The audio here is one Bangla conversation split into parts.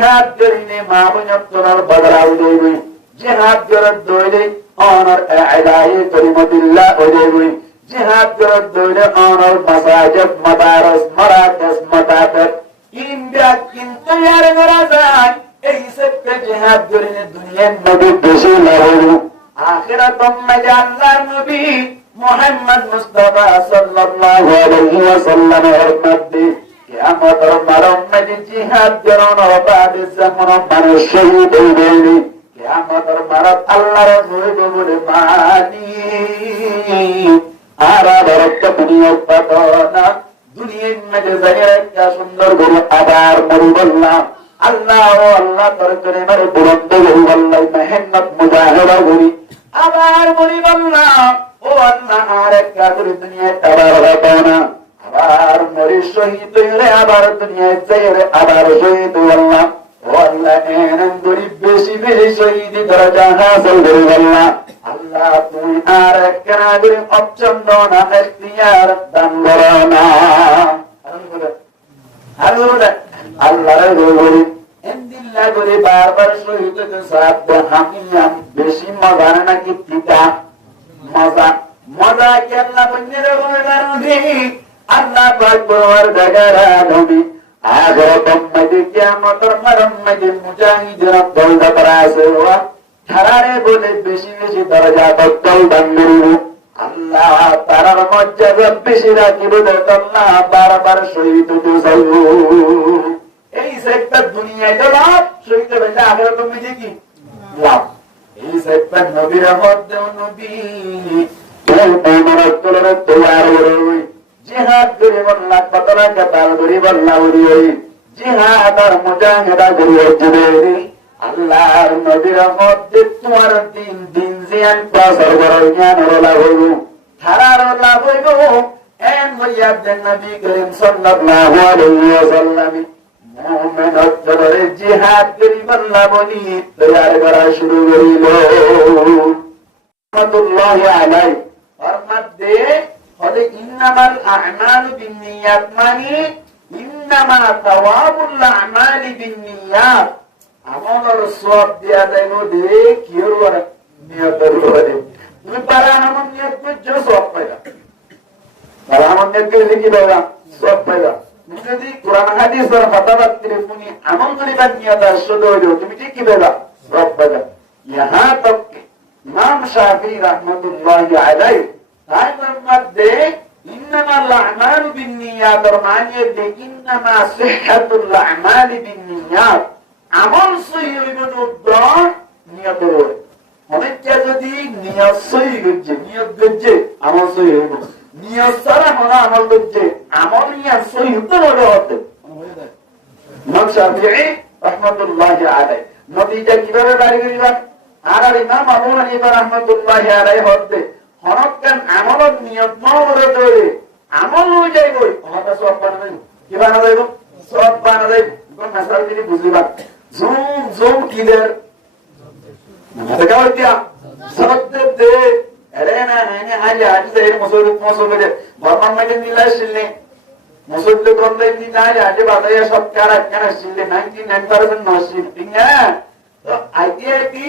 জিহাদ করিনে মা বঞ্চনার বদলাও দেবই জিহাদ করত দইলে অনর আলায়ে করিমতুল্লাহ ওদেবই জিহাদ করত দইলে অনর মাসাজিদ মাদারস মারাকাস মাতাবাত ইন্ডিয়া কিন্তু ইয়ার করা যায় এই সবকে জিহাদ করিনে দুনিয়ার নবী বেশি লাভ আখিরাতম মে আল্লাহর নবী মুহাম্মদ মুস্তাফা সাল্লাল্লাহু আলাইহি ওয়াসাল্লামের মধ্যে কিয়ামতের মারমে জিহাদ করার বাদে যখন মানুষ শহীদ হইবে কিয়ামতের মারত আল্লাহর হইবে বলে মানি আর বরকত দুনিয়া পাতনা দুনিয়ার মধ্যে জায়গা একটা সুন্দর করে আবার মরুবল্লাহ আল্লাহ ও আল্লাহ তোর করে মারে বুলন্দ মরুবল্লাহ মেহনত মুজাহিদা করি আবার মরুবল্লাহ ও আল্লাহ আর একটা করে দুনিয়া আবার হবে না আবার মরি শহীদ হইলে আবার দুনিয়ায় যাইলে আবার শহীদ আল্লাহ ও আল্লাহ এমন গরিব বেশি বেশি শহীদ দরজা হাসিল করে আল্লাহ আল্লাহ তুমি আর একটা করে অপছন্দ না ইখতিয়ার দান করো না আল্লাহর গরি ইন্দিল্লাহ করে বারবার শহীদ হতে সাথ হামিয়াম বেশি মজা নাকি পিতা মজা মজা কি আল্লাহ বন্যের বলে আল্লাহ পাক জায়গারা নবী আখিরাতম মধ্যে কিয়ামতের মারম মধ্যে মুজাহিদরা দৌলত আছে ওয়া ধারারে বলে বেশি বেশি দরজা বদল দান করুন আল্লাহ তারার মর্যাদা বেশি রাখিব আল্লাহ বারবার শহীদ হতে চাইব এই একটা দুনিয়ায় তো লাভ শহীদ হইলে আখিরাতম মধ্যে কি লাভ এই একটা নবীর মধ্যে নবী তৈয়ার করে জিহাদ করে বললাম কতলা কাতাল করে বললাম জিহাদ আর মুজাহিদা করে জুড়ে আল্লাহর নবীর মধ্যে তোমার দিন দিন জিয়ান প্রসার করার জ্ঞান লাভ হইব ধারার লাভ হইব এন হইয়াদের নবী করিম সাল্লাল্লাহু আলাইহি ওয়াসাল্লাম মুমিন অন্তরে জিহাদ করে বললাম বলি তৈয়ার করা শুরু করিল রাহমাতুল্লাহি আলাইহি ফরমাতে হলে ইন্নামাল আ'মালু বিন্নিয়াত মানে ইন্নামা তাওয়াবুল আ'মালি বিন্নিয়াত আমলের সওয়াব দেয়া যায় নদে কি হল নিয়তের উপরে তুমি পারা আমল নিয়ত করছো সওয়াব পাইবা পারা আমল নিয়ত করলে কি পাইবা সওয়াব পাইবা তুমি যদি কোরআন হাদিসের ফাতাওয়াত করে তুমি আমল করিবার নিয়ত শুরু হইলো তুমি ঠিক কি পাইবা সওয়াব পাইবা ইহা তক ইমাম শাফিঈ রাহমাতুল্লাহি আলাইহি তাইর মধ্যে ইন্নামাল আ'মালু বিন্নিয়াত মানে ইন্নামা সিহহাতুল আ'মালি বিন্নিয়াত আমল সহি হইবে তো নিয়ত হইবে অনেকটা যদি নিয়ত সহি হচ্ছে নিয়ত হচ্ছে আমল সহি হইবে নিয়ত ছাড়া কোনো আমল হচ্ছে আমল নিয়ত সহি হতে হতে ইমাম শাফিঈ রাহমাতুল্লাহি আলাইহি নতিজা কিভাবে বাড়ি করিবেন আর ইমাম আবু হানিফা রাহমাতুল্লাহি আলাইহি হতে হরকান আমলত নিয়ত নরে দরে আমল হই যাইব হতা সব বানাই কি বানাইব সব বানাই কোন মাসাল দিলি বুঝিবা জুম জুম কিদের দেখাওয়া সবদ দে আরে না না আজ আজ এই মসুদ বর্মান মাঝে নিলাইছিলেন মসুদ কোন দিন না আজ বাতায়া সব কারা কারা ছিলেন 99% নসিব ঠিক না তো আইডিয়া কি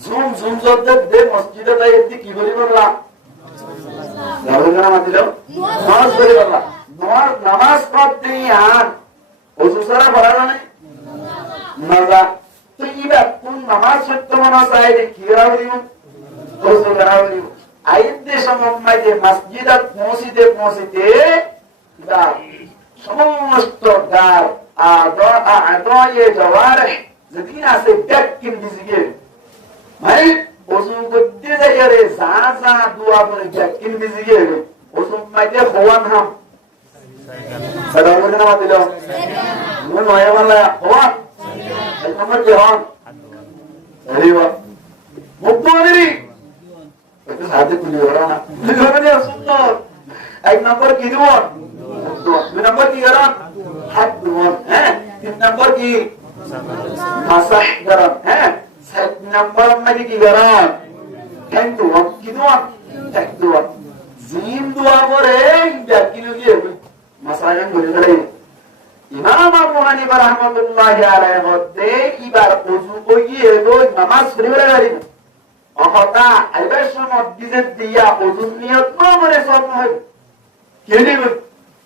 জুম জুম সবদ দে মসজিদে তাই কি বলি বললাম নামাজ পড়তে আর ওযু ছাড়া পড়া যায় না তো ইবা কোন নামাজ সত্য মনে চাই কি রাউলিও ওযু রাউলিও আইতে সমমাইতে মসজিদে পৌঁছিতে দা সমস্ত দার আদয়ে জওয়ারিহ যেদিন আছে ব্যাকিন বিজিগে ভাই ওযু করতে যাই রে যা দোয়া করে ব্যাকিন বিজিগে ওযু মাইতে হওয়ান হাম সালাম করে নামাজ দিল মন হয় বলা হওয়ান এই নম্বর কি হন আরেবা মুক্তরি এটা সাথে তুলি ওরা না দুজনে সুন্দর এক নম্বর কি দিবন দুই নম্বর কি করেন হাত দিবন হ্যাঁ তিন নম্বর কি মাসাহ করেন হ্যাঁ চার নম্বর মানে কি করেন থ্যাংক ইউ কি দিবন থ্যাংক ইউ জিম দোয়া করে ব্যাকিনো দিয়ে মাসাহ করে করে ইমাম আবু হানিফা রাহমাতুল্লাহি আলাইহি মধ্যে এবার ওযু কইয়ে রোজ নামাজ পড়িবার গাড়ি অহতা আইবার সময় দিতে দিয়া ওযু নিয়ত করে সব হয় কেনে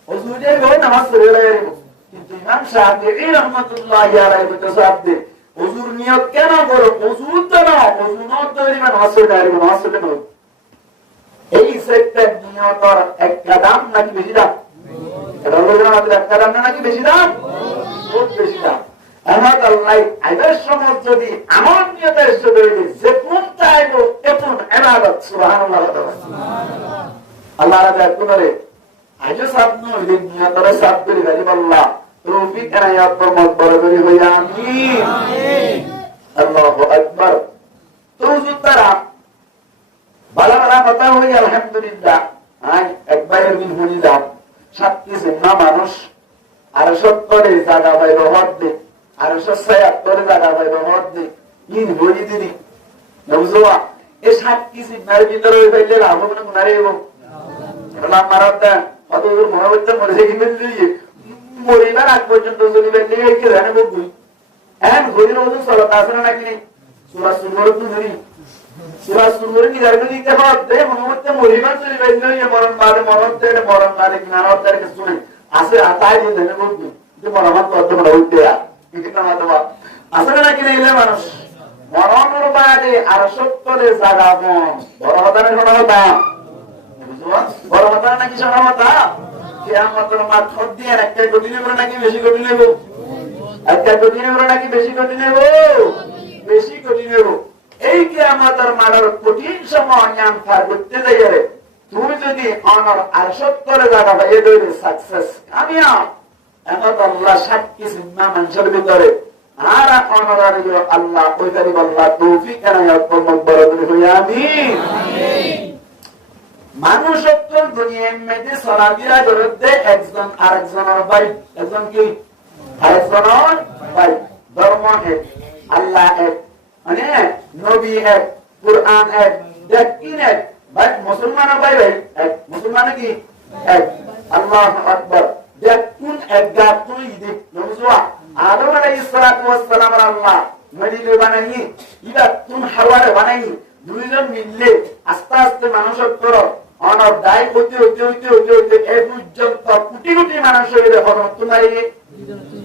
ওযু দিয়ে রোজ নামাজ পড়িবার গাড়ি কিন্তু ইমাম শাফিঈ রাহমাতুল্লাহি আলাইহি বলতে ওযুর নিয়ত কেন করো ওযু তো না ওযু না তৈরি নামাজ পড়িবার গাড়ি নামাজ পড়তে না এই সেটটা নিয়তর এক কদম নাকি বেশি দাম এটা হলো আমাদের এক কদম নাকি বেশি দাম বহুত বেশি দাম আমার আল্লাহ আইবার সময় যদি আমার নিয়তের সাথে যে কোন চাইবো এমন ইবাদত সুবহানাল্লাহ সুবহানাল্লাহ আল্লাহ রাব্বুল আলামিন আজও সাবনো এই নিয়তর সাবদুল গালি আল্লাহ তৌফিক ইনায়াত ফরমাত বরাবরি হইয়া আমিন আমিন আল্লাহু আকবার তো তারা বালা বালা কথা হই আলহামদুলিল্লাহ আই একবারের দিন হইলাম সাতটি জিম্মা মানুষ আর 70 জায়গা পাইল হদ্দে আর 76 জায়গা পাইল হদ্দে ইন হই দিদি বুঝবা এই সাতটি জিম্মার ভিতরে পাইলে লাভ হবে না কোনারে এবং আল্লাহ মারাদা অতদূর মহাবচ্চা মরে গেলেন দিয়ে মরিবার আগ পর্যন্ত যদি বেঁধে গেছে জানে বলবি এখন ঘড়ির মতো চলতে আসে না নাকি সূরা সুমর তো ধরি সূরা সুমর কি জানতে দিতে পারতে মোহাম্মদ মরিবার চলে বেঁধে মরণ বাদে মরণ থেকে মরণ বাদে কিনারা থেকে শুনে আসে আতাই দিয়ে জানে বলবি যে মরণ তো বড় হইতে কি না মাতবা আসলে নাকি নেইলে মানুষ মরণের বাদে আর 70 জায়গা মন বড় হতানে শোনা হতা বুঝবা বড় হতানে নাকি শোনা হতা কিয়ামতের মাঠ দিয়ে একটা কঠিন করে নাকি বেশি কঠিন নেব একটা কঠিন করে নাকি বেশি কঠিন নেব বেশি কঠিন নেব এই কিয়ামতের মাঠের কঠিন সময় জ্ঞান পার করতে যাইরে তুমি যদি অনর আর 70 জায়গা পাই এই দইরে সাকসেস কামিয়াব এমন আল্লাহ সাক্ষী জিম্মা মানুষের ভিতরে আর অনরারি আল্লাহ ওইটারি আল্লাহ তৌফিক ইনায়াত ফরমাত বরাবরি হইয়া আমিন আমিন মানুষ সকল দুনিয়ার মধ্যে সলাবিরা বিরুদ্ধে একজন আরেকজনের ভাই একজন কি আরেকজনের ভাই ধর্ম এক আল্লাহ এক মানে নবী এক কুরআন এক দিন এক ভাই মুসলমান ভাই ভাই এক মুসলমান কি এক আল্লাহু আকবার দেখুন এক গাতুই দিক বুঝবা আদম আলাইহিস সালাতু ওয়াস সালাম আল্লাহ মদিনা বানাই ইবা তুম হাওয়ারে বানাই দুইজন মিললে আস্তে আস্তে মানুষের করো অনর দায় হইতে হইতে হইতে হইতে হইতে এই পর্যন্ত কোটি কোটি মানুষ হইলে হরমতুন নাই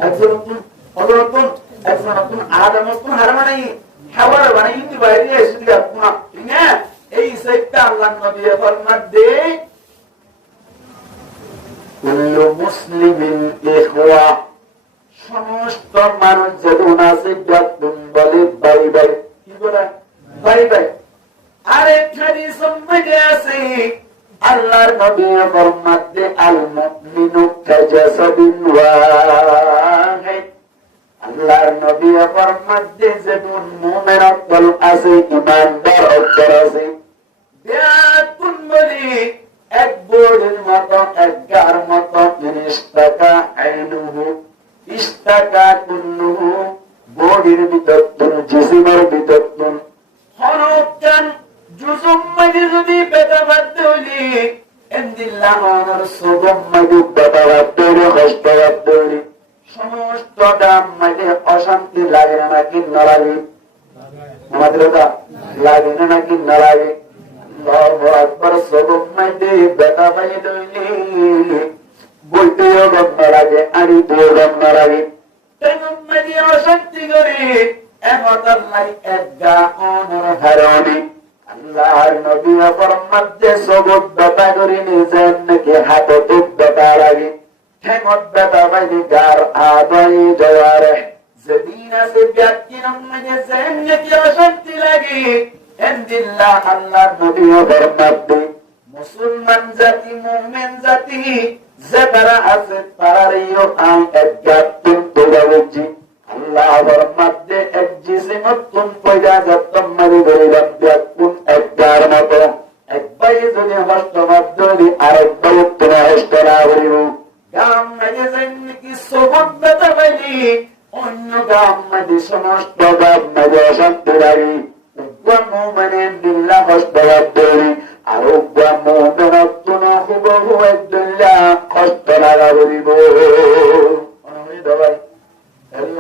একজন হরমতুন একজন আদম তুন হার বানাই হাওয়ারে বানাই ইতি বাইরে এসে দিয়া পুনা না এই সাইটটা আল্লাহ নবী ফরমাত দে কুল্লু মুসলিমিন ইখওয়া সমস্ত মানুষ যখন আছে যখন বলে ভাই ভাই কি বলে ভাই ভাই আরেক হাদিস মধ্যে আছে আল্লাহর নবী ফরমাতে আল মুমিনু কাজাসাবিন ওয়াহিদ আল্লাহর নবী ফরমাতে যে মুমিন অকল আছে ঈমানদার অকল আছে বেয়াতুন বলি এক বোর্ডের মতো এক গার মতো ইস্তাকা আইনুহু ইস্তাকা কুল্লুহু বোর্ডের ভিতর জিসিমের ভিতর হরকান জুজুম মাঝে যদি বেটা বাদতে হইলি এন্দিল্লাহ আমার সুগম মাঝে বেটা বাদতে হইলি কষ্ট বাদতে হইলি সমস্ত দাম মাঝে অশান্তি লাগে না নাকি না লাগে আমাদের ওটা লাগে না নাকি না লাগে আল্লাহু আকবার সুগম মাঝে বেটা বাদতে হইলি বইতেও গম না লাগে আড়িতেও গম না লাগে তেমন মাঝে অশান্তি করে এমত আল্লাহ একগা অনর হারণি আল্লাহর নবী ফরমাতে সবত বেটা করে নিজের নাকি হাতে তুক বেটা লাগে হেমত বেটা বাইদি গার আদাই জওয়ারে যেদিন আছে ব্যক্তি নামে যেন নাকি অশান্তি লাগে এন্দিল্লাহ আল্লাহর নবী ফরমাতে মুসলমান জাতি মুমিন জাতি যে তারা আছে তারারও আম একগা তুক বাবুজি আল্লাহ ফরমাতে এক জিসিমত কোন পয়দা যতম মারি গরিবান কোন একবার মতো একবাই যদি হস্ত মাধ্যমে আরেকবার তোমার হস্ত না করিব গাম মাঝে যেন কি সবত বেতা পাইলি অন্য গাম মাঝে সমস্ত গাম মাঝে অশান্তি লাগি মুমিনের বিল্লাহ হস্ত মাধ্যমে আর মুমিনত তুন হুবহু একদুল্লাহ হস্ত লাগা করিব ভাই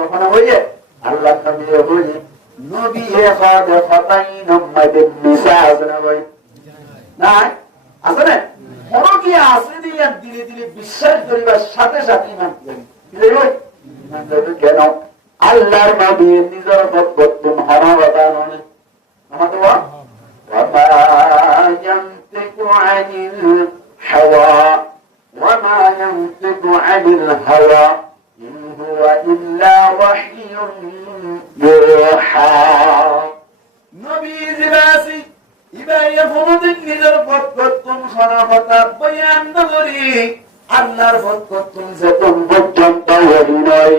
ওখানে হইয়ে আল্লাহ নবী হই নবী হে ফাদে ফাতাইন উম্মাতিন নিসা আছে না ভাই না আছে না বড় কি আছে দিয়া ধীরে ধীরে বিশ্বাস করিবার সাথে সাথে ইমান কেন আল্লাহর নবী নিজের বক্তব্য হরবতা নয় আমাদের وما ينطق عن الهوى وما ينطق عن الهوى إن هو إلا وحي يوحى نبي زباسي إذا يفرض النذر فتكتم خرافة بيان نظري আল্লাহর বরকতুন যতন পর্যন্ত হই নয়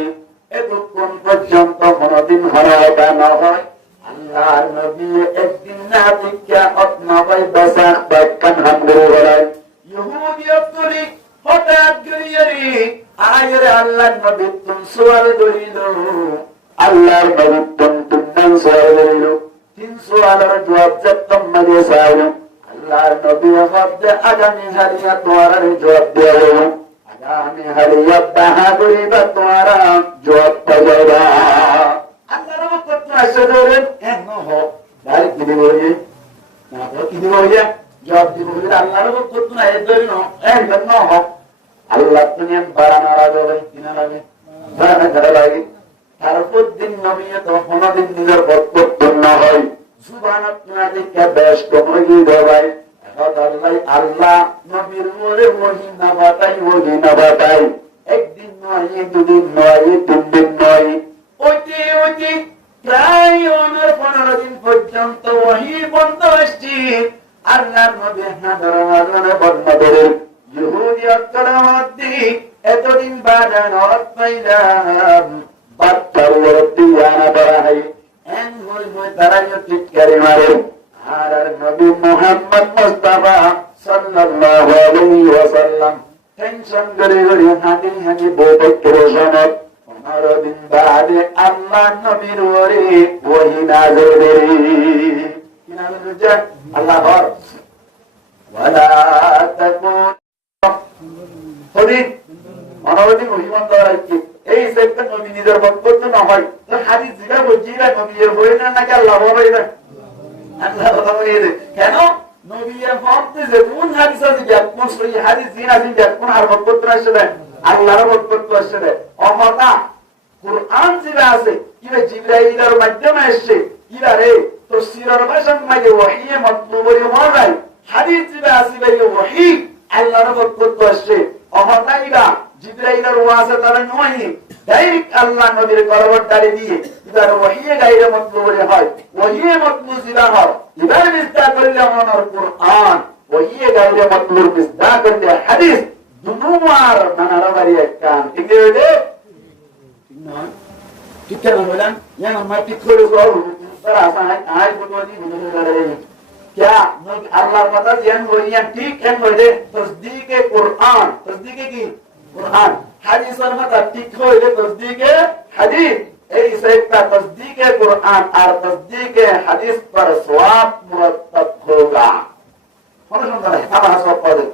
এতক্ষণ পর্যন্ত কোনদিন হারাবে না হয় আল্লাহর নবী একদিন না দেখা অতনবাই বাসাক বাক্কান হামরে বলেন ইহুদিয়তরি হঠাৎ গরিয়ারি আয়রে আল্লাহর নবী তুম সওয়াল করিল আল্লাহর নবী তুম সওয়াল করিল তিন সওয়ালের জবাব যতম মানে চাইল আল্লাহর নবী হবদে আগামী হারিয়া তোমার জবাব দেব আগামী হারিয়া বাহাদুরি বা তোমার জবাব পাইবা আল্লাহর বরকত আছে ধরেন এন হ ভাই কি দিব এই না তো কি দিব এই জবাব দিব আল্লাহর বরকত না এ ধরেন এন ন হ আল্লাহ তুমি বাড়ানো লাগে কিনা লাগে বাড়ানো লাগে তারপর দিন নবী তো কোনদিন নিজের বরকত না হয় সুবহানাল্লাহ বেশ কমই দেবাই আল্লাহ নবীর মোরে ওহী না বাতাই একদিন নয় দুদিন নয় তিন দিন নয় ওইটি প্রায় 15 দিন পর্যন্ত ওহী বন্ধ আসছে আল্লাহর নবী হাজার বন্ধ করে ইহুদিয়ত করা হতে এতদিন বাদে নরক পাইলাম বাচ্চার ওরতি আনা করা হয় এন হই তারা চিৎকারে মারে আর নবী মুহাম্মদ মুস্তাফা সাল্লাল্লাহু আলাইহি ওয়াসাল্লাম টেনশন করে হাঁটি বইতে রোশনত 15 দিন বাদে আল্লাহ নবীর ওরে ওহী নাযিল করে কি নাযিল হচ্ছে আল্লাহ হর ওয়ালা তাকুন হদিস অনবধি ওহী বন্ধ রাখি এই সেক্টর নবী নিজের বক্তব্য না হয় তো হাদিস জিগা বুঝিরা নবী এর হই না নাকি আল্লাহ বলে আল্লাহ বলে কেন নবী এর ফরতে যে কোন হাদিস আছে যে কোন সহি হাদিস জিনা দিন যে কোন আর বক্তব্য আসলে আল্লাহর বক্তব্য আসলে অমতা কুরআন জিরা আছে ইবে জিবরাইলের মাধ্যমে এসেছে ইরা রে তাফসীরের ভাষার মধ্যে ওহী মাতলুবের হয় হাদিস জিরা আছে এই ওহী আল্লাহর বক্তব্য আসছে অমতা ইরা জিবরাইলের ওয়াসিতার নয় ডাইরেক্ট আল্লাহ নবীর কলবটারে দিয়ে ইদার ওহী গায়রে মাতলুবের হয় ওহী মাতলুব জিরা হয় ইবার বিস্তার করলে আমার কুরআন ওহী গায়রে মাতলুব বিস্তার করলে হাদিস দুনুমার নানাবাড়ি কান ঠিক আছে না ঠিক কেন বলেন ইয়ান আমার ঠিক করে সব তারা আই বলি বলে क्या अल्लाह पता जन बोलियां ठीक है बोले तस्दीक कुरान तस्दीक की कुरान हदीस और मत ठीक हो ये तस्दीक हदीस ए इसे का तस्दीक कुरान और तस्दीक हदीस पर सवाब मुरतब होगा कौन सुनता है हमारा सब पढ़े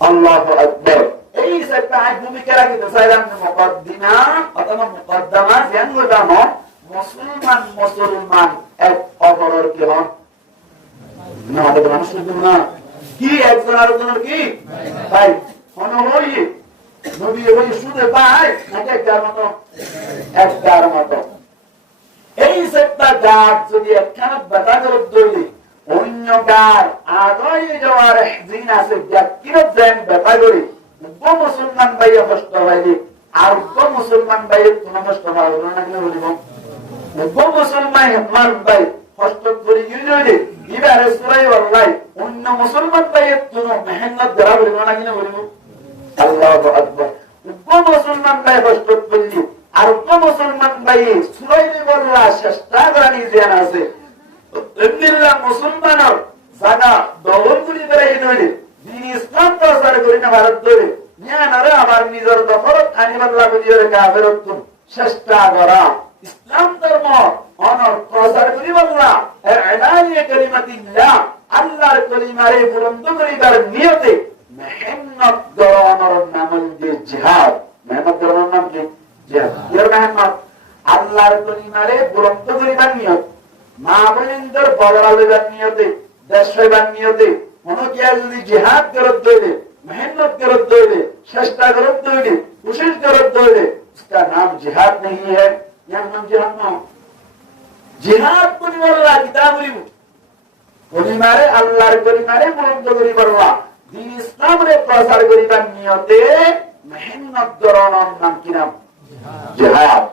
अल्लाहु अकबर ए इसे का भूमिका की तसाइरान मुकद्दिमा अथवा मुकद्दमा जन होता हो मुसलमान एक অপরের কি হন না আমাদের মানুষ না কি একজন আরেকজনের কি ভাই অনহই নবী ওই শুধু ভাই নাকি একটার মতো এই সেটটা গাছ যদি একখানা বেটা করে দইলি অন্য গাছ আগাই যাওয়ার জিন আছে কিরত যেন বেটা করি মুসলমান ভাইয়া কষ্ট হয়নি আর মুসলমান ভাইয়ের কোন কষ্ট হয় না বলিব মুসলমান হেতমান ভাই কষ্ট করি গিয়ে এবারে সুরাই আল্লাহ অন্য মুসলমান ভাইয়ের জন্য মেহনত করা বলিব না কিনা বলিব আল্লাহু আকবার মুসলমান ভাই কষ্ট করলি আর মুসলমান ভাই সুরাই আল্লাহ চেষ্টা করা নিজে আছে ইন্নাল্লাহ মুসলমানের জায়গা দখল করে বেড়াই নইলে দিন ইসলাম প্রচার করি না ভারত ধরে নিয়ানারে আমার নিজের দখলত আনিবার লাগে কাফেরত চেষ্টা করা ইসলাম ধর্ম অনর প্রচার করি বললা ইলাহি কালিমাতিল্লাহ আল্লাহর কালিমারে বুলন্দ করিবার নিয়তে মেহনত করানোর নাম দিয়ে জিহাদ মেহনত করানোর মেহনত আল্লাহর কলিমারে বুলন্দ করিবার নিয়ত, মা বোনদের বদলা লইবার নিয়তে, দেশ হইবার নিয়তে কোন গিয়া যদি জিহাদ করত দইলে, মেহনত করত দইলে, চেষ্টা করত দইলে, কোশিশ করত দইলে, उसका नाम जिहाद नहीं है। यह नाम जिहाद ना जिहाद করিবার কিতাব বলিব কলিমারে আল্লাহর কলিমারে বুলন্দ করিবার দিন ইসলামরে প্রচার করিবার নিয়তে মেহনত করার নাম কি নাম? জিহাদ।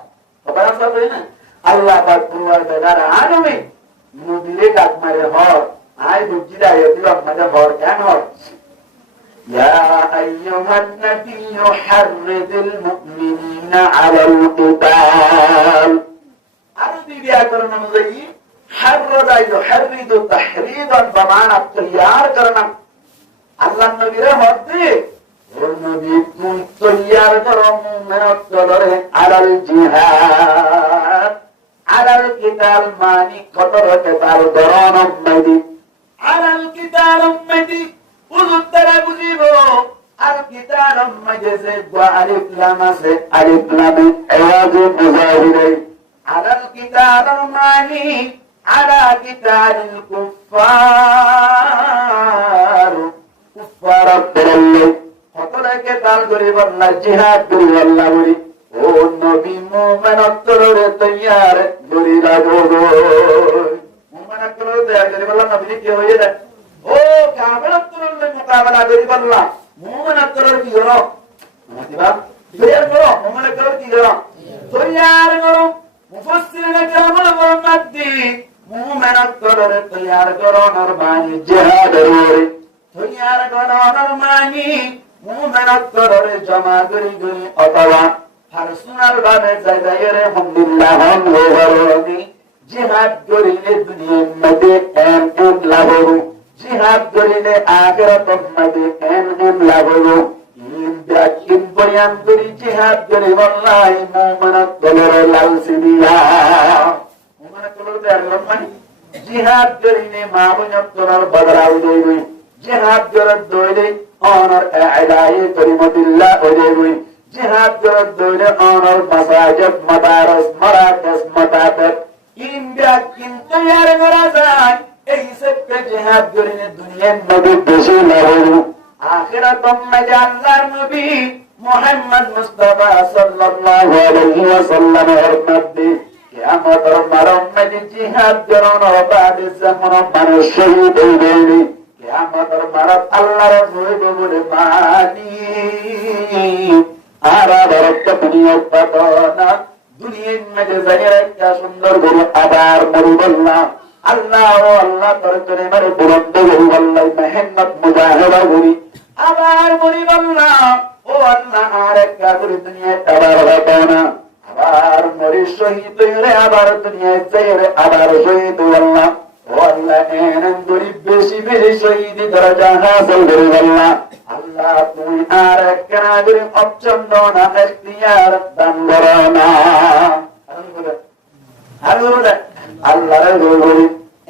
কথা আছে না? আল্লাহ পাক পরওয়ারদিগার আলমে নবীরে ডাক মারে হর আই বুঝিরা এদিও আমাদের হর কেন হর يا أيها النبي حرض المؤمنين على القتال عربي व्याकरण अनुযায়ী حرض يحرض تحريضا بمعنى तैयार करना আল্লাহ নবীর মধ্যে ওর নবী তুই তৈয়ার করো মেহনত করে আলাল জিহাদ আলাল কিতাল মানি কতর কিতাল দরন উম্মতি আলাল কিতাল উম্মতি উত্তরা বুঝিব আল কিতাল উম্মতি সে আলিফ লাম আছে আলিফ লামে আওয়াজ মুজাহিরে আলাল কিতাল মানি আলা কিতালিল কুফার কুফার বললে কতটাকে তাল করে বললা জিহাদ করে বললা বলি ও নবী মুমিনত করে তৈয়ার করি লাগো মুমিনত করে তৈয়ার করে বললা নবী কি হয়ে যায় ও কাফেরত করে মোকাবেলা করি বললা মুমিনত করে কি করো মতিবা তৈয়ার করো মুমিনত করে কি করো তৈয়ার করো মুফাসসিরিন কেরামের বর্ণনাতে মুমিনত করে তৈয়ার করো নরমানি জিহাদ করে তৈয়ার করো নরমানি মুমিনত করে জমা করি করি অথবা পার্সোনাল ভাবে জায়গায় আলহামদুলিল্লাহ হন হরনি জিহাদ করিলে দুনিয়ার মধ্যে এমন লাভ হবে জিহাদ করিলে আখিরাতের মধ্যে এমন লাভ হবে ইন ব্যাকিন বয়ান করি জিহাদ করি wallahi মুমিনত করে লালসি দিয়া মুমিনত করে আল্লাহ জিহাদ করিলে মা বোনত করার বদলা হইবে জিহাদ করে দইলে অনর আ'লাই করিমতুল্লাহ হইবে জিহাদ করে দইলে অনর মাসাজিদ মাদারস মারাকাস মাতাবাত ইন ব্যাকিন তৈয়ার করা যায় এই সবকে জিহাদ করিলে দুনিয়ার নবী বেশি লাভ হবে আখিরাতের মধ্যে আল্লাহর নবী মুহাম্মদ মুস্তাফা সাল্লাল্লাহু আলাইহি ওয়াসাল্লামের মধ্যে কিয়ামতের মারমে জিহাদ করার বাদে যখন মানুষ শহীদ হইবে কিয়ামতের মারত আল্লাহর নবী বলে মানি আরা বরকত দুনিয়ার পাতনা দুনিয়ার মধ্যে জায়গা একটা সুন্দর করে আবার মরুবল্লাহ আল্লাহ ও আল্লাহ তোর করে মারে বুলন্দ করি বললাই মেহনত মুজাহিদা করি আবার মরিবল্লাহ ও আল্লাহ আর একটা করে দুনিয়ায় আবার হবে না আবার মরি শহীদ হইলে আবার দুনিয়ায় যাইলে আবার শহীদ আল্লাহ ও আল্লাহ এমন গরিব বেশি বেশি শহীদ দরজা হাসিল করি আল্লাহ আল্লাহ তুমি আর একটা করে অপছন্দ না ইখতিয়ার দান করো না আল্লাহ আল্লাহর গরি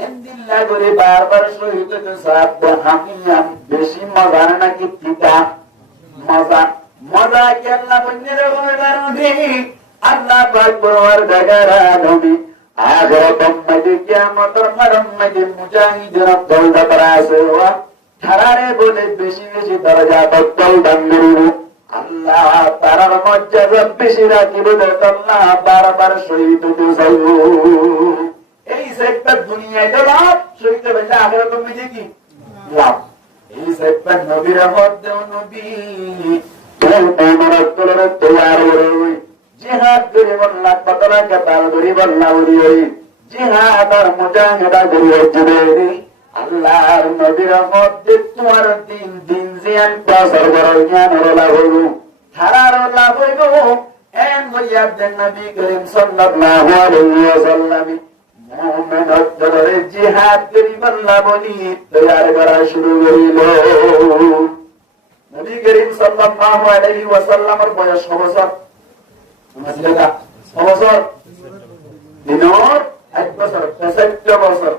ইন্দিল্লাহ করে বারবার শহীদ হতে সাহাব হামিয়াম বেশি মজা নাকি পিতা মজা মজা কি আল্লাহ বন্যের বলে আল্লাহ পাক বড়র জায়গারা নবী আখিরাতের মধ্যে কিয়ামতের মধ্যে মুজাহিদের দৌলত আছে ওয়া ধারারে বলে বেশি বেশি দরজা তকল দান করিব আল্লাহ তারার মর্যাদা বেশি রাখিব আল্লাহ বারবার শহীদ হতে যাইব এই একটা দুনিয়ায় লাভ শহীদ হতে আখিরাতের মধ্যে কি লাভ এই একটা নবীর মধ্যে নবী তৈয়ার করে জিহাদ করে বললা কতলা কাতাল করে বললা উড়ি জিহাদ আর মুজাহিদা করে আল্লাহর নবীর মধ্যে তোমার দিন দিন জিয়ান প্রচার করো জ্ঞান লাভ হইব ধারার লাভ হইব এন হইয়াদের নবী করিম সাল্লাল্লাহু আলাইহি ওয়াসাল্লাম মুমিনত করে জিহাদ করি বললা বলি তৈয়ার করা শুরু করিল নবী করিম সাল্লাল্লাহু আলাইহি ওয়াসাল্লামের বয়স কত বছর? বছর দিনর 1 বছর 65 বছর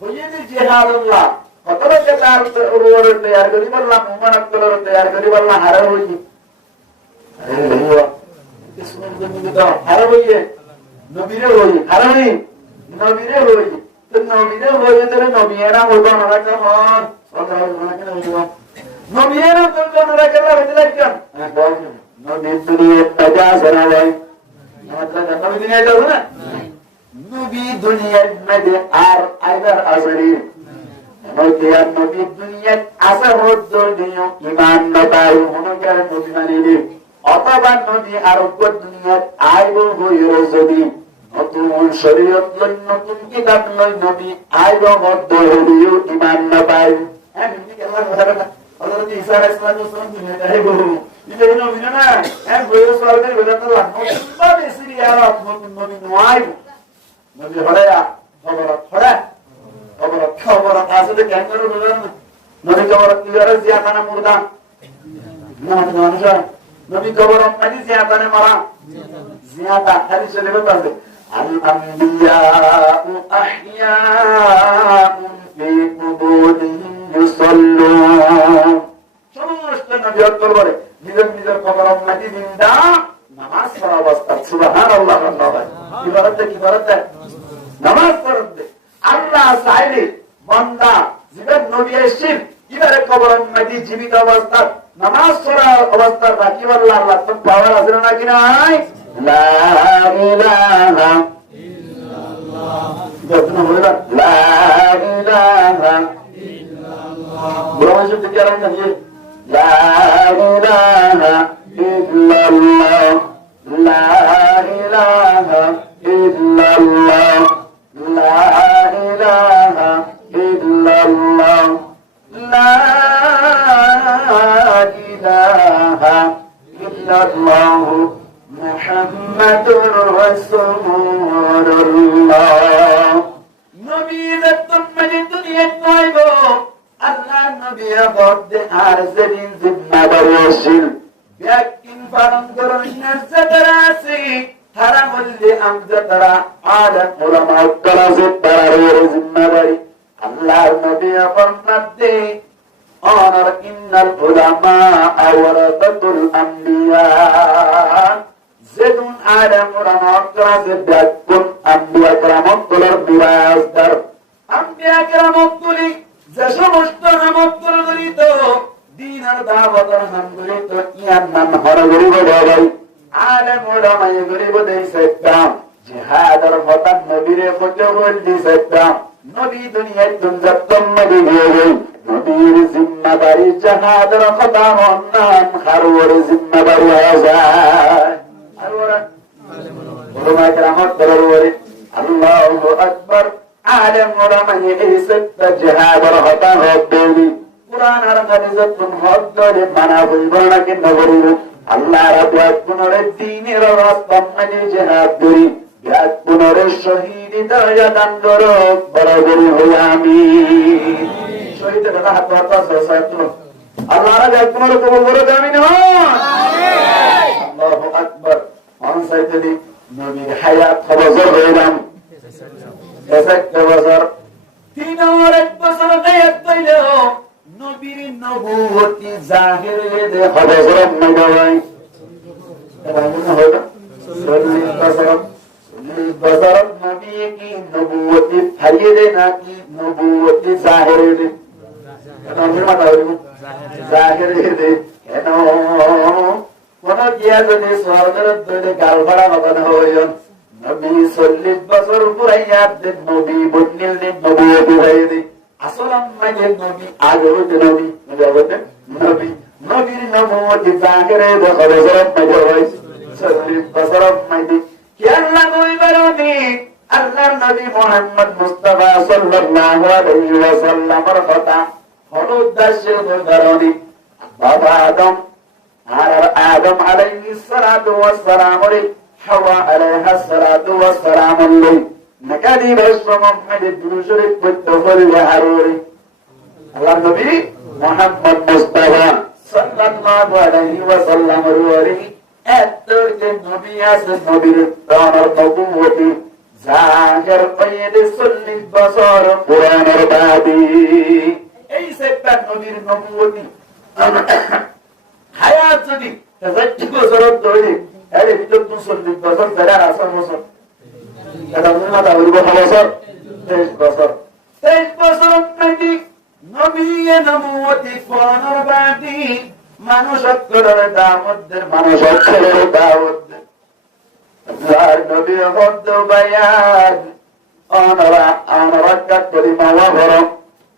হইনি জিহাদুল্লাহ কত লোকে তার উপরে তৈয়ার করি বললাম মুমিনত করে তৈয়ার করি বললাম হারে হইনি খারাপ হইয়ে নবীরে হই হারানি নবীরে হই তো নবীরে হইয়ে তাহলে নবীরা হইব না কেমন নবীরা বলবো না কেন হইতে লাগছেন নবীর দুনিয়ার তাজা জানা যায় নবী দুনিয়ায় যাবো না নবী দুনিয়ার মধ্যে আর আইবার আসরি নবী দুনিয়ার আসার মধ্যে ইমান নবাই হনুকার নবী মানিনি অথবা নবী আরোগ্য দুনিয়ার আইব হইল যদি নতুন শরীয়ত লই নতুন কিতাব লই নবী আইব মধ্য হইল ইমান নবাই নবী হলে খবর আসলে কেন নবী খবর কি করে জিয়াখানা মুর্দা মানুষ নবী খবর মাঝে জিয়াখানে মারা জিয়াদা হাদিস শরীফে আছে আল আম্বিয়াউ আহইয়াউন ফি কুবুরিহিম ইউসাল্লুন সমস্ত নবী অন্তর করে নিজের নিজের খবর মাঝে জিন্দা নামাজ পড়া অবস্থা সুবহানাল্লাহ কি বলতে নামাজ পড়তে আল্লাহ চাইলে বান্দা জীবন নবী এসেছেন ইবারে কবর মাঝে জীবিত অবস্থা নামাজ পড়া অবস্থা রাখিব আল্লাহ তো পাওয়ার আছে নাকি নাই লা ইলাহা ইল্লাল্লাহ যতনা বলবা লা ইলাহা ইল্লাল্লাহ ব্রহ্মা শব্দ কি আরাম জানিয়ে লা ইলাহা ইল্লাল্লাহ লা ইলাহা ইল্লাল্লাহ লা ইলাহা ইল্লাল্লাহ লা ইলাহা ইল্লাল্লাহ মুহাম্মাদুর রাসূলুল্লাহ নবী যতমনি দুনিয়াত পাইব আল্লাহ নবী বদে আর যেদিন জিম্মাদার আসিল ব্যাকিন পালন করুন যারা আছে তারা বললে আমরা তারা আলেম উলামা উত্তরা যে তারার জিম্মাদারি আল্লাহর নবী ফরমাতে অনার ইন্নাল উলামা আওরাতাতুল আম্বিয়া যেদুন আলেম উলামা উত্তরা যে ব্যাকুন আম্বিয়া কেরামতুল্লাহর বিরাজদার আম্বিয়া কেরামতুল্লাহ যে সমস্ত নামোত্তর গলিত দিন আর দাওয়াতের নাম গলিত ইয়ার নাম হর গরিব বাবাই আলেম ওলামা গরিব দেই সত্যাম জিহাদের ফতান নবীরে ফতে বলদি সত্যাম নবী দুনিয়ার দুনজাতম নবী হয়ে নবীর জিম্মাদারি জিহাদের ফতান অন্নান খারওয়ার জিম্মাদারি আযায় আর ওরা ওলামা কেরামত বলরে আল্লাহু আকবার আলেম ওলামা এই সত্য জিহাদের ফতান হবেনি কুরআন আর হাদিসের হদ্দরে মানা হইব না কি নবরী আল্লাহ রাব্বুল পুনরে দ্বীনের রাস্তা মানে জিহাদ করি বিয়াত পুনরে শহীদি দরজা দান করো বরাবর হই আমিন শহীদের হাত হাত সাথে আল্লাহ রাব্বুল পুনরে কবুল করো আমিন আমিন আল্লাহু আকবার মান সাইয়্যিদি নবীর হায়াত বছর হইলাম 61 বছর 3 বছর হায়াত হইল নবীর নবুয়তি জাহির দে হযরত নবী রামনা হলো 40 বছর নবী কি নবুয়তি ফাইদে নাকি নবুয়তি জাহির দে রামনা মাতা হলো জাহির দে কেন কোন গিয়া যদি স্বর্গের দলে গালবাড়া বানানো হয় নবী 40 বছর পুরাইয়া দেন নবী বন্নিল দেন নবুয়তি ফাইদে আসলাম মানে নবী আগে হইতে নবী নবী নবীর নবুয়তি জাহিরে হযরত নবী হইছে 40 বছর মানে কি আল্লাহ কইবার আমি আল্লাহর নবী মুহাম্মদ মুস্তাফা সাল্লাল্লাহু আলাইহি ওয়াসাল্লামের কথা হল উদ্দেশ্যে বলবারনি বাবা আদম আলাইহিস সালাতু ওয়াস সালাম হাওয়া আলাইহিস সালাতু ওয়াস সালাম নাকাদি রাসূলুল্লাহ দুরুশরীফ পড়তে হলে হারুরি আল্লাহর নবী মুহাম্মদ মুস্তাফা সাল্লাল্লাহু আলাইহি ওয়াসাল্লাম রুরি এতকে নবী আছে নবীর প্রাণের নবুয়তি জাহির পয়দে 40 বছর পুরানোর বাদী এই সেটা নবীর নবুয়তি হায়াত যদি 60 বছর ধরে এর ভিতর বছর ধরে 8 বছর এটা মাথা হইব বছর 23 বছর 23 বছর উম্মতি নবী নবুয়তি কোরআনের বাণী মানুষ অক্ষরের দাওয়াতের মানুষ অক্ষরের দাওয়াত আল্লাহর নবী হদ বায়ান অনরা কালিমা ওয়া বরম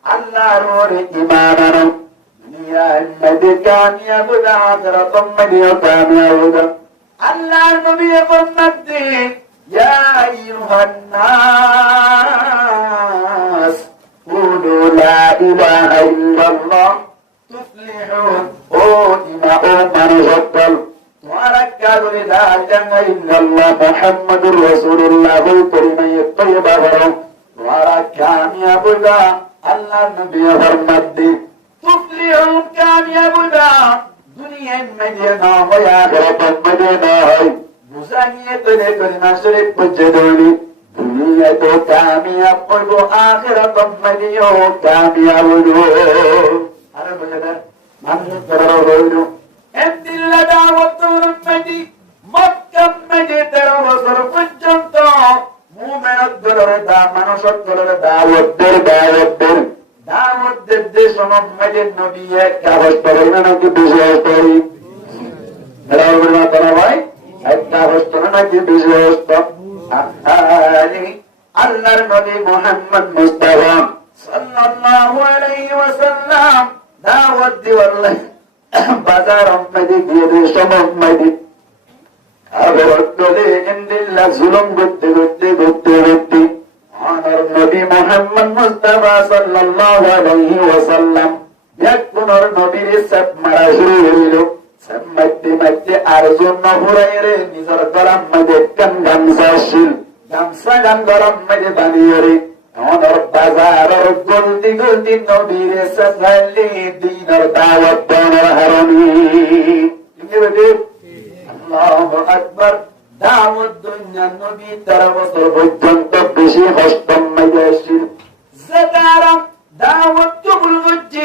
আল্লাহর ওরে ঈমান আনো দুনিয়া নবী কামিয়াব আখিরাত নবী কামিয়াব আল্লাহর নবী ফরমাতে ইয়া আইয়ুহান নাস কুলু লা ইলাহা ইল্লাল্লাহ তুফলিহুন ও ইমা ও মানুষ সকল তোমারা কাজে লা ইলাহা ইল্লাল্লাহ মুহাম্মাদুর রাসূলুল্লাহ কলিমায়ে তয়্যিবা বলো তোমারা কামিয়াব আল্লাহর নবী ফরমাতে তুফলিহুন কামিয়াব দুনিয়ার মধ্যে না হয় আখিরাতের মধ্যে না হয় বুঝানিয়ে করে কলিমা শরীফ পড়ছে দৌড়ি দুনিয়া তো কামিয়াব হইব আখিরাতের মধ্যেও কামিয়াব হইব আরে বলে দেন মানুষ করার হইল এমদিল্লা দাওয়াত উম্মতি মক্কা মধ্যে 13 বছর পর্যন্ত মুমিনের দলের মানুষের দলের দাওয়াতের দেশ মধ্যে নবী এক কাগজ পড়ে না নাকি বিশেষ করি এরা বলবা তারা ভাই এক কাগজ পড়ে নাকি বিশেষ আলী আল্লাহর নবী মুহাম্মদ মুস্তাফা সাল্লাল্লাহু আলাইহি ওয়াসাল্লাম দাওয়াত দিওয়াল্লাহ বাজার মধ্যে গিয়ে দেশ মধ্যে আবার চলে ইন্দিল্লাহ জুলুম করতে আমার নবী মুহাম্মদ মুস্তাফা সাল্লাল্লাহু আলাইহি ওয়াসাল্লাম একবার নবীর সাপ মারা শুরু হইল সাম্মাতে আরজন নহুরাইরে নিজের গলার মধ্যে গামছা গলার মধ্যে বানিয়ে রে আমার বাজারের গলতি নবীর সাথে দিনের দাওয়াত বানার হারানি আল্লাহু আকবার দাওয়াত দুনিয়া নবী 13 বছর পর্যন্ত বেশি হস্তম মাইয়াসির যারা দাওয়াত কবুল করছে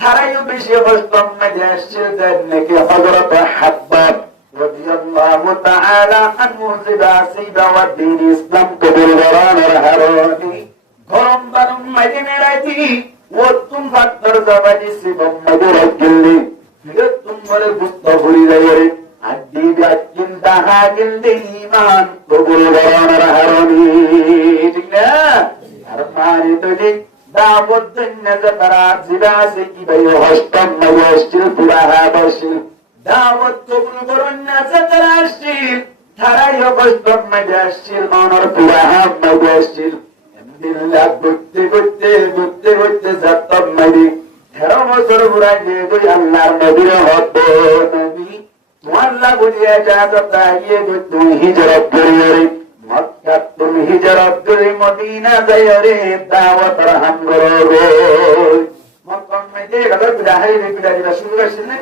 তারাই বেশি হস্তম মাইয়াসির নাকি হযরত হাব্বাব রাদিয়াল্লাহু তাআলা আনহু জিবাসিবা ওয়া দ্বীন ইসলাম কবুল করার হারানি গরম বারুম মদিনা রাইতি ও তুম ফাতর জাবাজি সিবম মদিনা গিল্লি তুম বলে বুঝতে ভুলি যাবে আদি বাকিন দাহা গিল্লি ঈমান কবুল করার হারানি ঠিক না আর পানি তো ঠিক দাওয়াত দুনিয়া যারা জিবাসি কি ভাই হস্তম মাইয়াসির পুরা হাবাসি দাওয়াত কবুল করেন না যারা আসিল তারাই হস্তম মাইয়াসির মানর পুরা হাবাসি দিল্লা ঘুরতে যাত্তব মারি 13 বছর ঘুরা গিয়ে তুই আল্লাহর নবীর হত নবী তোমার লাগুলিয়া যাইয়ে তুমি হিজরত করিয়ে মক্কা তুমি হিজরত করে মদিনা যাইয়ে রে দাওয়াত রহম করো মক্কা মধ্যে গেল বিদায় রে বিদায় শুরু করছেন না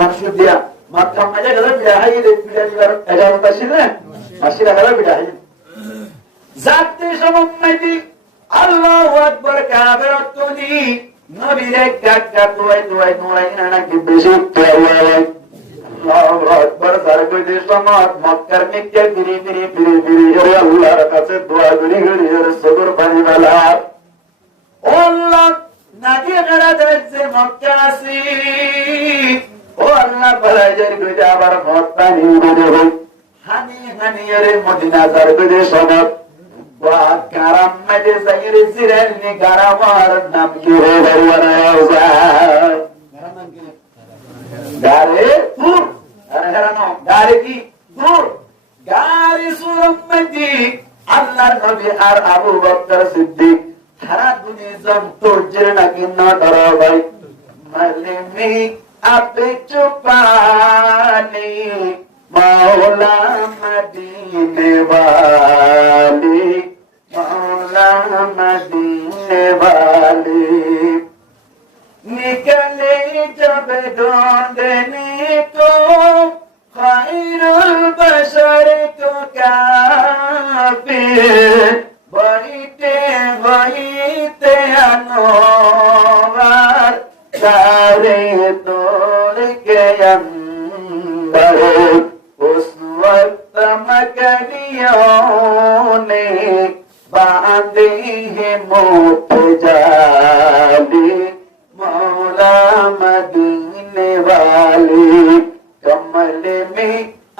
মানুষ দিয়া মক্কা মধ্যে গেল বিদায় রে বিদায় এজাজত আছে না মাসিরা গেল বিদায় জাতি সমুম্মতি আল্লাহু আকবার কাবেরত তুনি নবীরে কাকা তুই নাকি বেশি আল্লাহু আকবার জারগুদি সমাত মক্কার নিকে ফিরি ওরে আল্লাহর কাছে দোয়া করি সদর পানি वाला ও আল্লাহ নাকি গড়া দেশে মক্কা আসি ও আল্লাহ বলাইজার কইতে আবার মত পানি দেব হানি রে মদিনা জারগুদি সমাত গারাম মধ্যে সাইরে সিরানি গারামার নাম কি রে ভরওয়ানা গারে পুর আরে গারে কি পুর গারে সুরম্মতি আল্লাহর নবী আর আবু বকর সিদ্দিক সারা দুনিয়া জন্ত জেনা কি না ধরা ভাই মালিমি আপে চুপানি মাওলা মদিনে वाली मौला मदीने वाली निकले जब ढूंढने को खैरुल बशर को काफिर बैठे अनोवर सारे तोड़ के अंदर उस वक्त ने बांधे हैं मोत जाले मौला मदीने वाले कमल में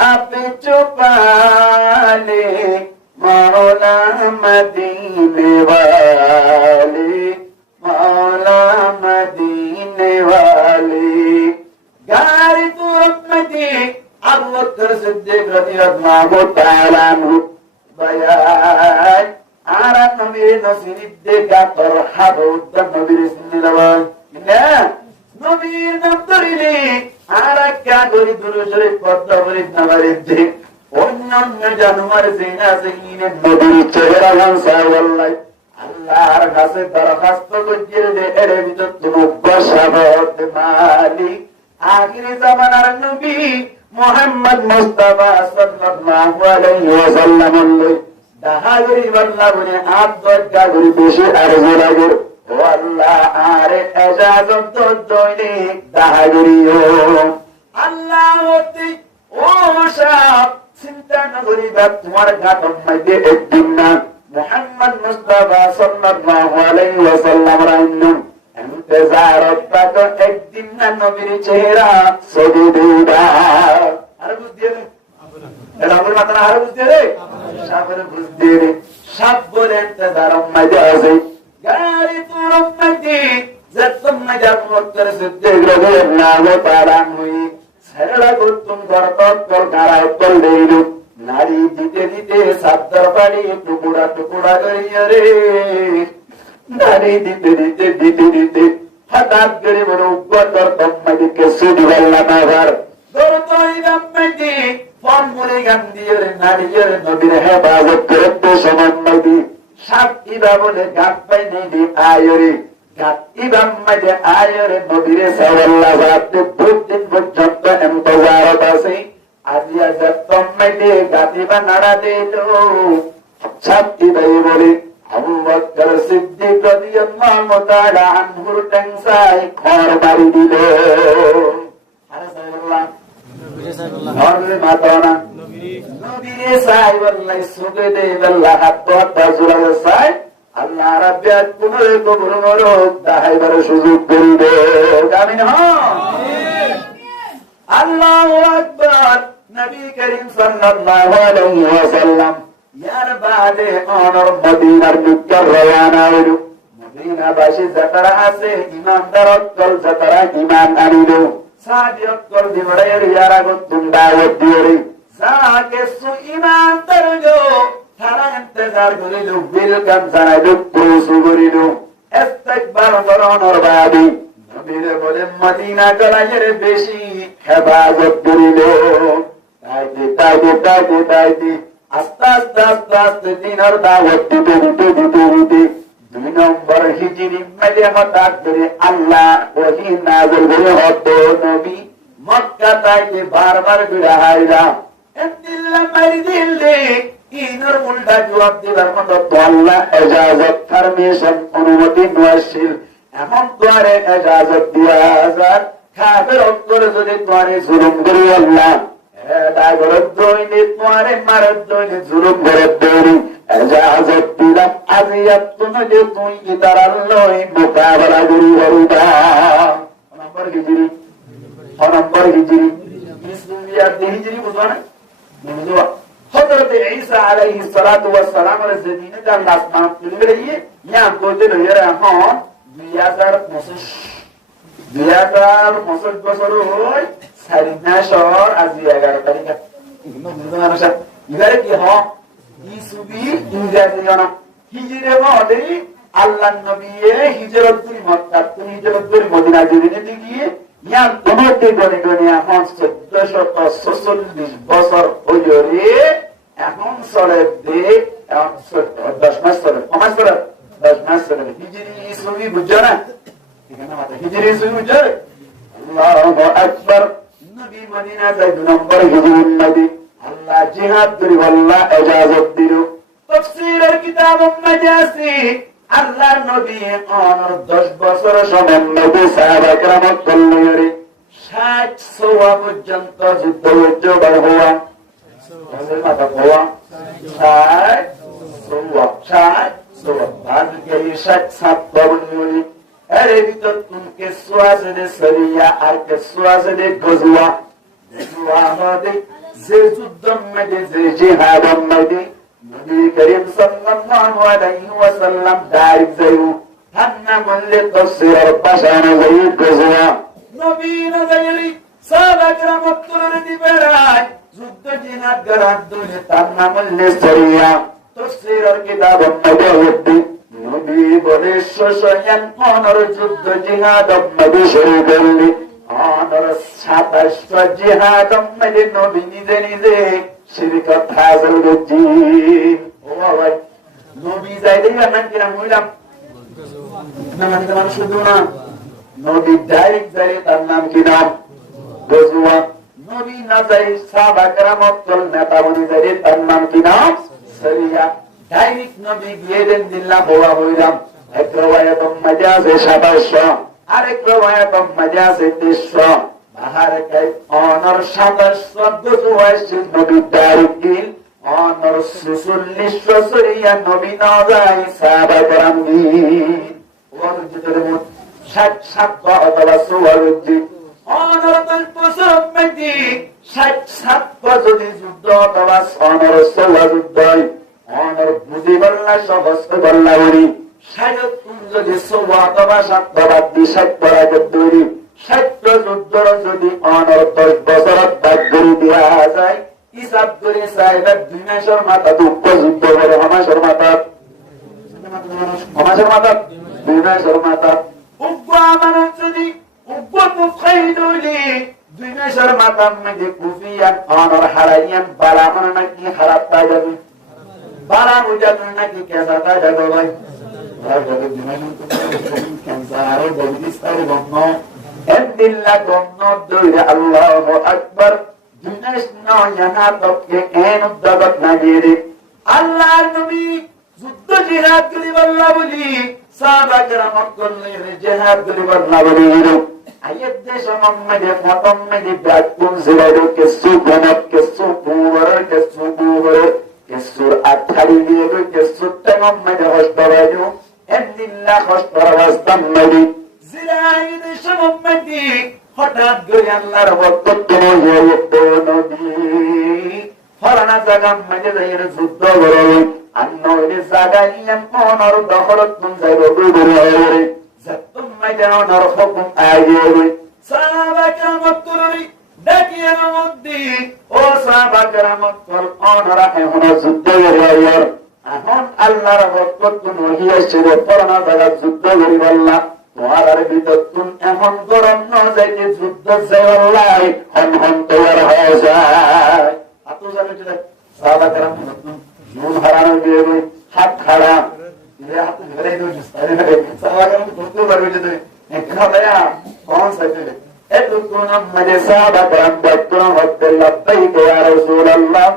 आप छुपा ले मौला मदीने वाले मौला मदीने वाले गारी तू रहमती अबू बकर सिद्दीक रज़ियल्लाहु ताआला अन्हु बयान आरा नबीर नसीब देखा तरहब उद्दम नबीर सिंदिलावान ना नबीर नाम तरिले आरा क्या करी दुरुशरे पद्दा बरिद नबरिद दे অন্যান্য জানোয়ার জিনা জিনে নবীর চেহারা লাঞ্ছা ওয়াল্লাহ আল্লাহর কাছে দরখাস্ত করিয়ে দে এর ভিতর তুমি বসাবত মালিক আখিরি জামানার নবী মুহাম্মদ মুস্তাফা সাল্লাল্লাহু আলাইহি ওয়াসাল্লাম দাহাগরি ওয়াল্লাহ বলে আপ দরজা করি বেশি আরজু লাগে ও আল্লাহ আরে ইজাজত তো দইনি দাহাগরিও আল্লাহ হতে ও সাপ চিন্তা না করিবা তোমার ঘাটন মধ্যে একদিন না মুহাম্মদ মুস্তাফা সাল্লাল্লাহু আলাইহি ওয়াসাল্লাম রাইনুন ইন্তজারত তো একদিন না নবীর চেহারা ছবি দিবা আর বুঝতে রে এরা আমার মাথা আর বুঝতে রে সাবর বুঝতে রে সব বলে ইন্তজার মধ্যে আছে গারি তোর মধ্যে যতম মজা মুত্তর সিদ্দিক রাদিয়াল্লাহু তাআলা হুই সেরা গুতুম গরতত কল গারায় কল দেইলু নারী দিতে দিতে সাদর বাড়ি টুকুরা টুকুরা করিয়া রে নারী দিতে দিতে দিতে দিতে হঠাৎ করে বড় উপর তম্মাদিকে সুদি বললা নাবার দরতই গাম্মাদি ফোন মুরে গান দিয়ে রে নারীর নবীর হেফাজত করতে সমান্নদি সাক্ষী বাবলে গাত পাই নেই আয়রে গাতি বাম্মাদে আয়রে নবীরে সাল্লাল্লাহু আলাইহি দিন পর্যন্ত ইন্তজারত আছে আজিয়া যতম্মাদে গাতি বা নাড়া দিল সাক্ষী ভাই বলে আবু বকর সিদ্দিক রাদিয়াল্লাহু তাআলা আনহুর টেংসাই খর মারি দিল আরে সাল্লাল্লাহু নবীরে মাতানা নবীরে সাইবাল্লাহ সুগে দে আল্লাহ হাত জুড়া সাই আল্লাহ রাব্বিয়াত পুনরে কবর মরো দাহাইবার সুযোগ করিবে আমিন আমিন আল্লাহু আকবার নবী করিম সাল্লাল্লাহু আলাইহি ওয়াসাল্লাম ইয়ার বাদে অনর মদিনার দিকে রওনা হইল মদিনা বাসী যারা আছে ইমানদার অকল যারা ঈমান আনিল সাদি অকল দিবড়ের ইয়ারা গুতুম দাওয়াত দিরে সাকে সু ইমানদার গো তারা ইন্তজার করিল বিলকাম জানাইল কুসু করিল ইস্তিকবার করোনর বাদি নবীরে বলেন মদিনা গলায়ের বেশি হেফাজত করিল তাইতে আস্তে আস্তে আস্তে আস্তে দিনের দাওয়াত দিতে দিতে দিতে দিতে 2 নম্বর হিজরি মেলে হঠাৎ করে আল্লাহ ওহী নাযিল করে হতো নবী মক্কা তাইতে বারবার বিড়াইলা ইল্লা মারি দিলে ইনর উল্টা জবাব দিবার মতো তো আল্লাহ ইজাজত পারমিশন অনুমতি নয়ছিল এখন তোরে ইজাজত দিয়া হাজার কাফের অন্তর যদি তোরে জুলুম করি আল্লাহ এটা গরত দইনি তোরে মারত দইনি জুলুম গরত দইনি ইজাজত দিলাম আজিয়াত তুমি যে তুই ইতারাল লই মোকাবেলা করি হরিবা নম্বর হিজরি ইসলামিয়াত হিজরি বুঝো না বুঝো हजरत ईसा अलैहि सलातु व सलाम ने जदीने का आसमान खुल गई है यहां कोते लो यार हां 2000 বছর হই সারিনা শহর আজ 11 তারিখ মানুষ ইবারে কি হ ইসুবি ইংরেজি জানা হিজরে মধ্যে আল্লাহর নবী হিজরত করে মক্কা থেকে হিজরত করে মদিনা যেতে গিয়ে ইয়ার কোনতে গনে গনে এখন 1446 বছর হইরে এখন চলে দে 10 মাস চলে 10 মাস চলে হিজরি ইসলামী বুঝছো না এখানে মাত্র হিজরি ইসলামী বুঝছো আল্লাহু আকবার নবী মদিনা যায় 2 নম্বর হিজরি নবী আল্লাহ জিহাদ করি আল্লাহ ইজাজত দিল তাফসীরের কিতাব মাজাসি আল্লাহর নবী অনর 10 বছর সময় নবী সাহাবা کرام কল্লরে 60 সোয়া পর্যন্ত যুদ্ধ হওয়া মাথা হওয়া যে যুদ্ধ যে জিহাদ নবী করিম সাল্লাল্লাহু আলাইহি ওয়াসাল্লাম ডাইরেক্ট যাইও ঠান্না বললে তাফসীর পাশানো যাই গজওয়া নবী না যাইলি সাহাবারা মক্কার দিবেরায় যুদ্ধ জিহাদ করার দলে ঠান্না বললে সরিয়া তাফসীরের কিতাব নবী নবী বলে শশয়ান অনর যুদ্ধ জিহাদ নবী শুরু করলি অনর 27 জিহাদ নবী নিজে নিজে শিরক হাসিল করছি ও ভাই নবী যাইলে না কিনা হইলাম না মানে মানুষ শুধু না নবী ডাইরেক্ট যাই তার নাম কি নাম গজওয়া নবী না যাই সাহাবা কেরামত নেতা বনি যাই তার নাম কি নাম সরিয়া ডাইরেক্ট নবী গিয়ে দেন দিল্লা হওয়া হইলাম এক রওয়ায়াত মাজাজে 27 আরেক রওয়ায়াত মাজাজে 23 বাহার কাই অনর 27 গজওয়া নবী ডাইরেক্ট অনর 46 সরিয়া নবী না যাই সাহাবা কেরাম ওয়ারুজিতের মত 67 অথবা 44 অনর 67 যদি যুদ্ধ অথবা অনর 16 যুদ্ধ অনর বুঝি বললা সহজ বললা উনি 60 যদি 16 অথবা 7 20 পড়াকে দৌড়ি 60 যুদ্ধ যদি অনর 10 বছর বাদ করে দেওয়া যায় হিসাব করে সাহেব 2 মাসের মাথা দুঃখ যুদ্ধ করে মাসের মাথা 2 মাসের মাথা উগ্র আমার যদি উগ্র মুখাইদুলি 2 মাসের মাথা মধ্যে কুফিয়ান অনর হারাইয়ান বালা মানে নাকি হারাতা যাবে বালা বুঝাবেন নাকি কেসাটা যাবে ভাই যদি 2 মাসের ক্যান্সার ডায়াবেটিস গন্ধ এদিল্লা গন্ধ দৌড়ে আল্লাহু আকবার 2 মাস নয় না তবকে এন উদ্দাবত না দিয়ে আল্লাহর নবী যুদ্ধ জিহাদ করি বল্লা বলি সাহাবা কেরামত করলেন জিহাদ করি বল্লা বলি আয়াত দেশ মোহাম্মদে ফতম মে ব্যাকুন জিরাদো কে সুবহানাত কে সুবুর কে সুবুর কে সুর আঠারি দিয়ে কে সুত্তম মে হস্তরাজু এদিল্লা হস্তরাস্তাম নবী জিরাই দেশ মোহাম্মদি হঠাৎ করে আল্লাহর বরকত হয়ে নবী ফরানা জায়গা মে যাইর যুদ্ধ করে annore zagayyan onor dohorot mun zayro gurure zattum majan orhokum ayere sahaba keramat tururi dakiyan moddi o sahaba keramat kol onora ehona juddho goriyor ahon allahar barakat nohiya shire porana daga juddho goriballa তোমার ভিতর এমন গরম ন যায় যে যুদ্ধ যায় হন হন তৈয়ার হয়ে যায় আতো জানে সাহাবা কেরামত নুন হারানো দিয়ে হাত খাড়া হাত ধরে করতে পারবে যে কন সাইতে এতক্ষণ মজে সাহাবা কেরাম বর্তমান হতে লব্বাইক ইয়া রাসূলুল্লাহ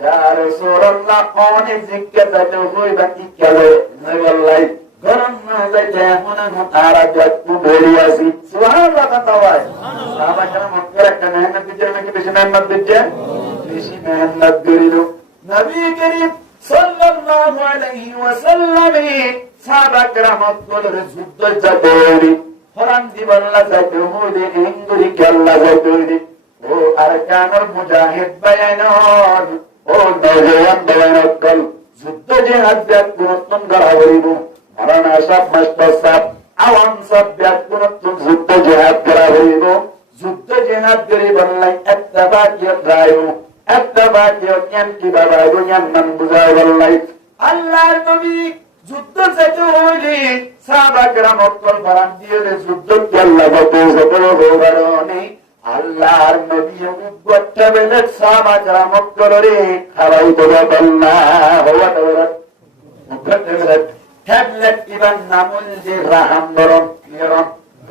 ইয়া রাসূলুল্লাহ কোন জিজ্ঞাসা হই বাকি কেলে নবল্লাই গরম না যাইতে এখন তারা যত্ন বেরি আসি সুবহানাল্লাহ তাওয়াই সাহাবা কেরাম মক্কার একটা মেহনত দিতে নাকি বেশি মেহনত দিতে বেশি মেহনত করিল নবী করিম সাল্লাল্লাহু আলাইহি ওয়াসাল্লাম সাহাবা কেরামত বলে যুদ্ধ যাবে ফরান দিবাল্লা যাবে মুদে ইংগুরি কেল্লা যাবে ও আরকানুল মুজাহিদ বায়ানন ও নওজওয়ান বায়ানকল যুদ্ধ জিহাদ ব্যাকুনতম করা হইব মারানা সব মাস্তাব আওয়াম সব ব্যাকুনতম যুদ্ধ জিহাদ করা হইব যুদ্ধ জিহাদ করে বললাই ইত্তেফাকিয়ত রায়ু ইত্তেফাকিয়ত জ্ঞান কি বাবা জ্ঞান মান বুঝায় বললাই আল্লাহর নবী যুদ্ধ যেতে হইলে সাহাবা কেরামত কল ফরান দিয়ে যুদ্ধ আল্লাহ বলতে আল্লাহর নবী উগ্রতা বেলে সাহাবা কেরামত করে খারাই করে বলনা হওয়া দৌড় উগ্রতা বেলে ট্যাবলেট ইবান নামুল যে রাহাম গরম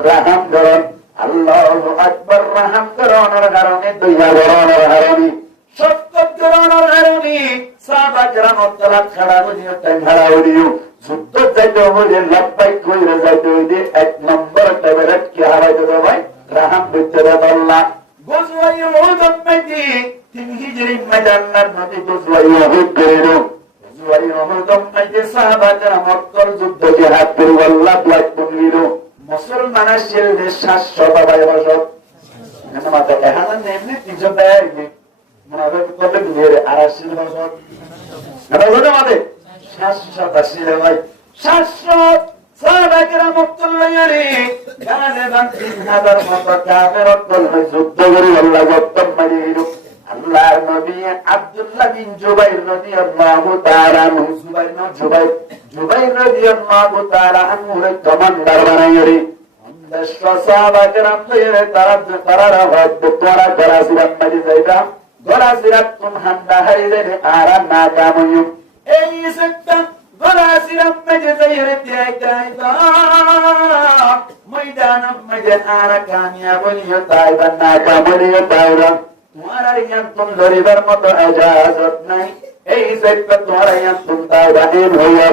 রাহাম গরম আল্লাহু আকবার রাহাম গরমের কারণে দয়া গরমের কারণে সত্যত গরমের কারণে সাহাবা কেরামত কলা খাড়া হইও টাইম খাড়া হইও যুদ্ধ যাইতে হইলে লব্বাইক কইরা যাইতে হইলে এক নম্বর ট্যাবলেট কি হারাইতে ভাই রাহাম বিতে আল্লাহ গজওয়ায়ে উহুদ মধ্যে 3 হিজরি মধ্যে আল্লাহর নবী গজওয়ায়ে উহুদ করেন। গজওয়ায়ে উহুদ মধ্যে সাহাবারা মক্কার যুদ্ধ জিহাদ করে আল্লাহ ব্লাড বলিল মুসলমানের ছেলে 700 বাবাই বসত না মাথা এখানে এমনি 300 দেয় মনে করলে দিয়ে আর 80 বসত এটা বলে আমাদের 780 ভাই 700 সাহাবারা মুক্তল্লাহ গানে বান 3000 মত কাফের কলমে যুদ্ধ করে আল্লাহ গত্তম মারিল। আল্লাহর নবী আব্দুল্লাহ বিন জুবাইর রাদিয়াল্লাহু তাআলা জুবাইর রাদিয়াল্লাহু তাআলা আনহুর কমান্ডার বানাইরি 500 সাহাবা کرام তারা তোরা গরাসিরাত মারি যাইবা গরাসিরাত তুম হান্ডা হারিলে আর না কাময়ু এই সত্তা গরাসিরাত মারি যাইরে তাইবা ময়দান মধ্যে আর কামিয়াব হইয়া তাইবা না কামরিয়া তাইবা তোমার ইয়ান তুম ধরিবার মতো ইজাজত নাই। এই সত্তা তোমার ইয়ান তুম তাইবা এন হইয়া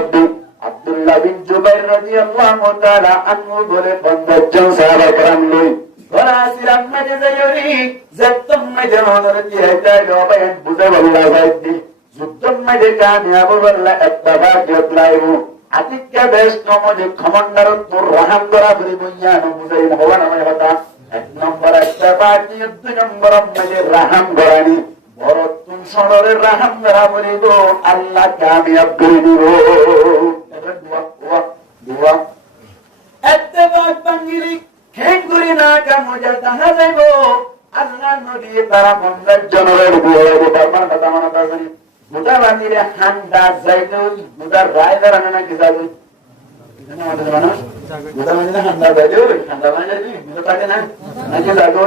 আব্দুল্লাহ বিন জুবাইর রাদিয়াল্লাহু তাআলা আনহু বলে 50 জন সাহাবা کرام লই গরাসিরাত মাঝে যাইরি যত্তম মাঝে হযরত ইহতা লোবায়ান বুঝে বল্লা যাইতি যুদ্ধম মাঝে কামিয়াব বল্লা ইত্তেফাক লাইবু আতিক্কা দেশ নমজে কমান্ডার তোর রহম করা বলি বুঝানো বুঝাই হওয়া না কথা 1 নম্বর ইত্তেফাক 2 নম্বর মাঝে রহম করানি বড় তুম সদরের রহম করা বলি গো আল্লাহ কামিয়াব করে দিব। দোয়া ইত্তেফাক বাঙ্গিরি খেঙ্গুরি না কামজা তাহা যাইব আল্লাহ নবী তারা 50 জনের বিয়ে বারবার কথা মনে করি বুদা বানিরে হান্ডা যাইতো বুদা রায়দার আনা কি যাবে এখানে আমাদের মানুষ বুদা বানিরে হান্ডা যাইতো হান্ডা বানিরে বুদা থাকে না নাকি যাগো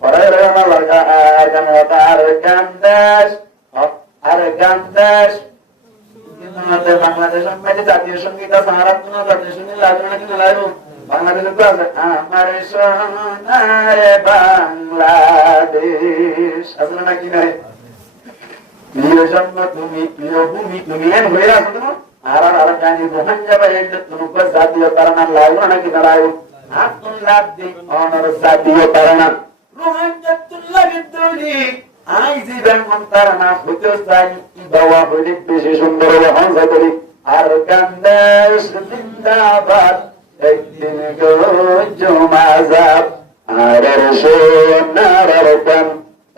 পরে রে আমার লাগা আর গান্দাস আমাদের বাংলাদেশের মধ্যে জাতীয় সঙ্গীত আছে আর আপনারা জাতীয় সঙ্গীত লাগবে না কিন্তু লাগবে বাংলাদেশে তো আছে আমার সোনারে বাংলাদেশ আসলে নাকি নাই প্রিয় জন্ম তুমি প্রিয় ভূমি তুমি এন হয়ে আসো তো আর গানি রোহান যাবে এটা তোমাকে জাতীয় কারণ লাগবে নাকি না লাগবে আব্দুল্লাহ দি অনর জাতীয় কারণ রোহান জাতুল্লাহ বিদ্যুলি আই জীবন মন্তারনা হতে চাই বাবা বলি বেশি সুন্দর হাসা করি আর কান্দাস জিন্দাবাদ একদিন গো জমাজাব আর সোনার কান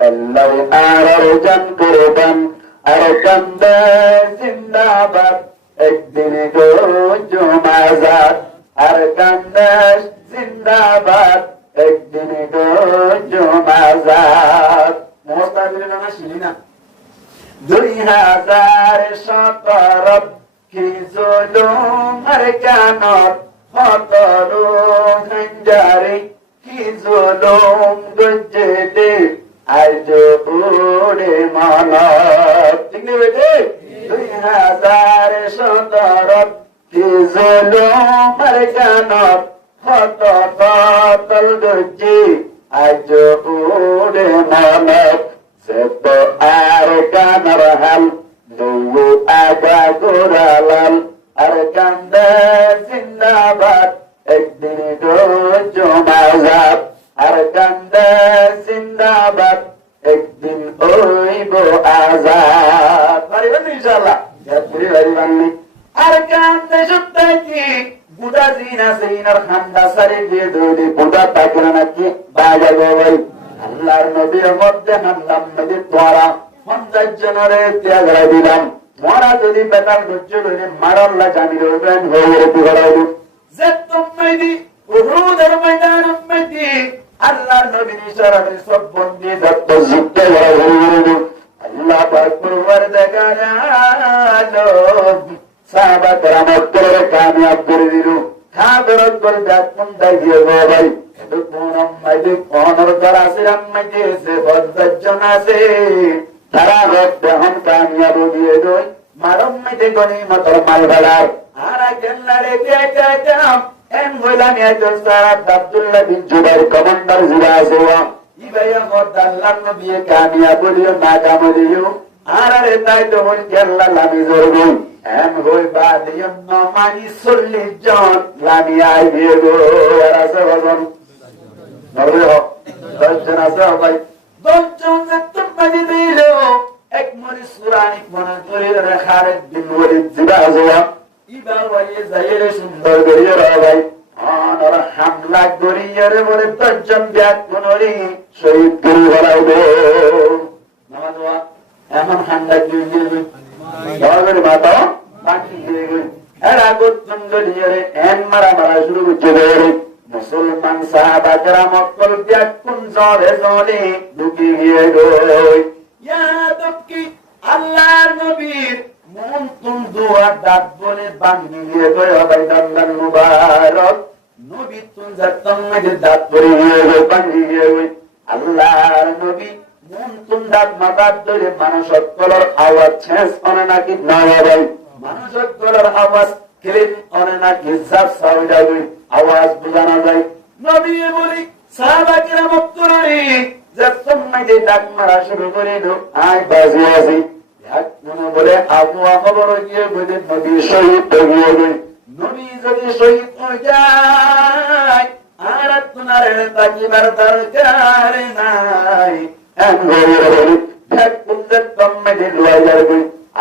আল্লাহ আর জান করবান আর কান্দাস জিন্দাবাদ একদিন গো জমাজাব আর কান্দাস জিন্দাবাদ একদিন গো জমাজাব মোস্তাফির গানা শুনি না 2017 কি জুলুম আর কানত হতরু খঞ্জারি কি জুলুম গজদে আজ উড়ে মানত ঠিক নেই বেটে 2017 কি জুলুম আর কানত হতরু গজদে আজ উড়ে মানত সব আর কানার হাল দৌড় আগা গোরালাল আর কান্দা জিন্দাবাদ একদিন গো জমাজাব আর কান্দা জিন্দাবাদ একদিন ওইব আজাদ পারিবেন ইনশাআল্লাহ পুরি পারিবেন আর কান্দা সত্যাকি বুদা জিনা সিনার খান্দা সারি দিয়ে দৌড়ি বুদা তাকে নাকি বাজা গো ভাই আল্লাহর নবীর মধ্যে হামলাম নবী তোরা 50 জনের ত্যাগ দিলাম তোরা যদি বেতাল ধৈর্য ধরে মারাল্লাহ জানি রইবেন হয়ে ঘোরাইল যে তুমি উহুদের ময়দান মধ্যে আল্লাহর নবীর ইশারাতে সব বন্দী যত যুদ্ধ হইল আল্লাহ পাক পরওয়ার দেখালো সাহাবা کرام করে কামিয়াব করে দিল খাদরত করে দেখুন দাইয়ে গো ভাই তারা রক্তহন কামিয়াব দিয়ে দই মারম মেতে গনি মতর মাল ভাড়ার আর গেল্লারে কেটাম এম হইলাম এত সারা আব্দুল্লাহ বিন জুবাইর কমান্ডার জিরা আসোয়া ইবায়া মদাল্লাহ নবী কামিয়াব দিও না কাম দিও আর রে তাই তো হল গেল্লা লামি জরবো এম হই বাদিও নমানি 40 জন লামি আইবে গো আর আসো বলুন নরবে 10 জন আছে ভাই 10 জন মাঝে দিল এক মরি সুরানি মনে করে রেখার একদিন বলি জিবা যাওয়া ইবার ওয়াইয়ে যাইরে সুন্দর করিয়ে রাবাই আর হামলা করিয়ে রে বলে দশজন ব্যাগ কোনরি শহীদ করে বলাইবে নামাজ এখন হামলা করিয়ে বাবার মাতা বাকি দিয়ে গই এরা গোত্তন করিয়ে রে এন মারা মারা শুরু করছে রে মুসলমান সাহাবা کرام অকল ব্যাগ কোন জরে জরে ঢুকে গিয়ে গই ইয়া দক্কি আল্লাহর নবীর মন তুম দোয়া ডাক বলে বাঙ্গিয়ে গয় আবাইদাল্লাহ মুবারক নবী তুম যাতম মাঝে ডাক পড়ে গিয়ে বাঙ্গিয়ে গয় আল্লাহর নবী মন তুম ডাক মাথার ধরে মানুষকলর আওয়াজ ছেঁচ অনে নাকি না হয় মানুষকলর আওয়াজ ক্লিন অনে নাকি জাপ সাউন্ড হয় আওয়াজ বোঝানো যায় নবী বলি সাহাবা کرام করে যাতম মাঝে ডাক মারা শুরু করে দো আয় বাজি আসি মনে বলে আবহাওয়া খবর গিয়ে বলে নবী শহীদ হয়ে গেল নবী যদি শহীদ হয়ে যায় আর আপনার তাকিবার দরকার নাই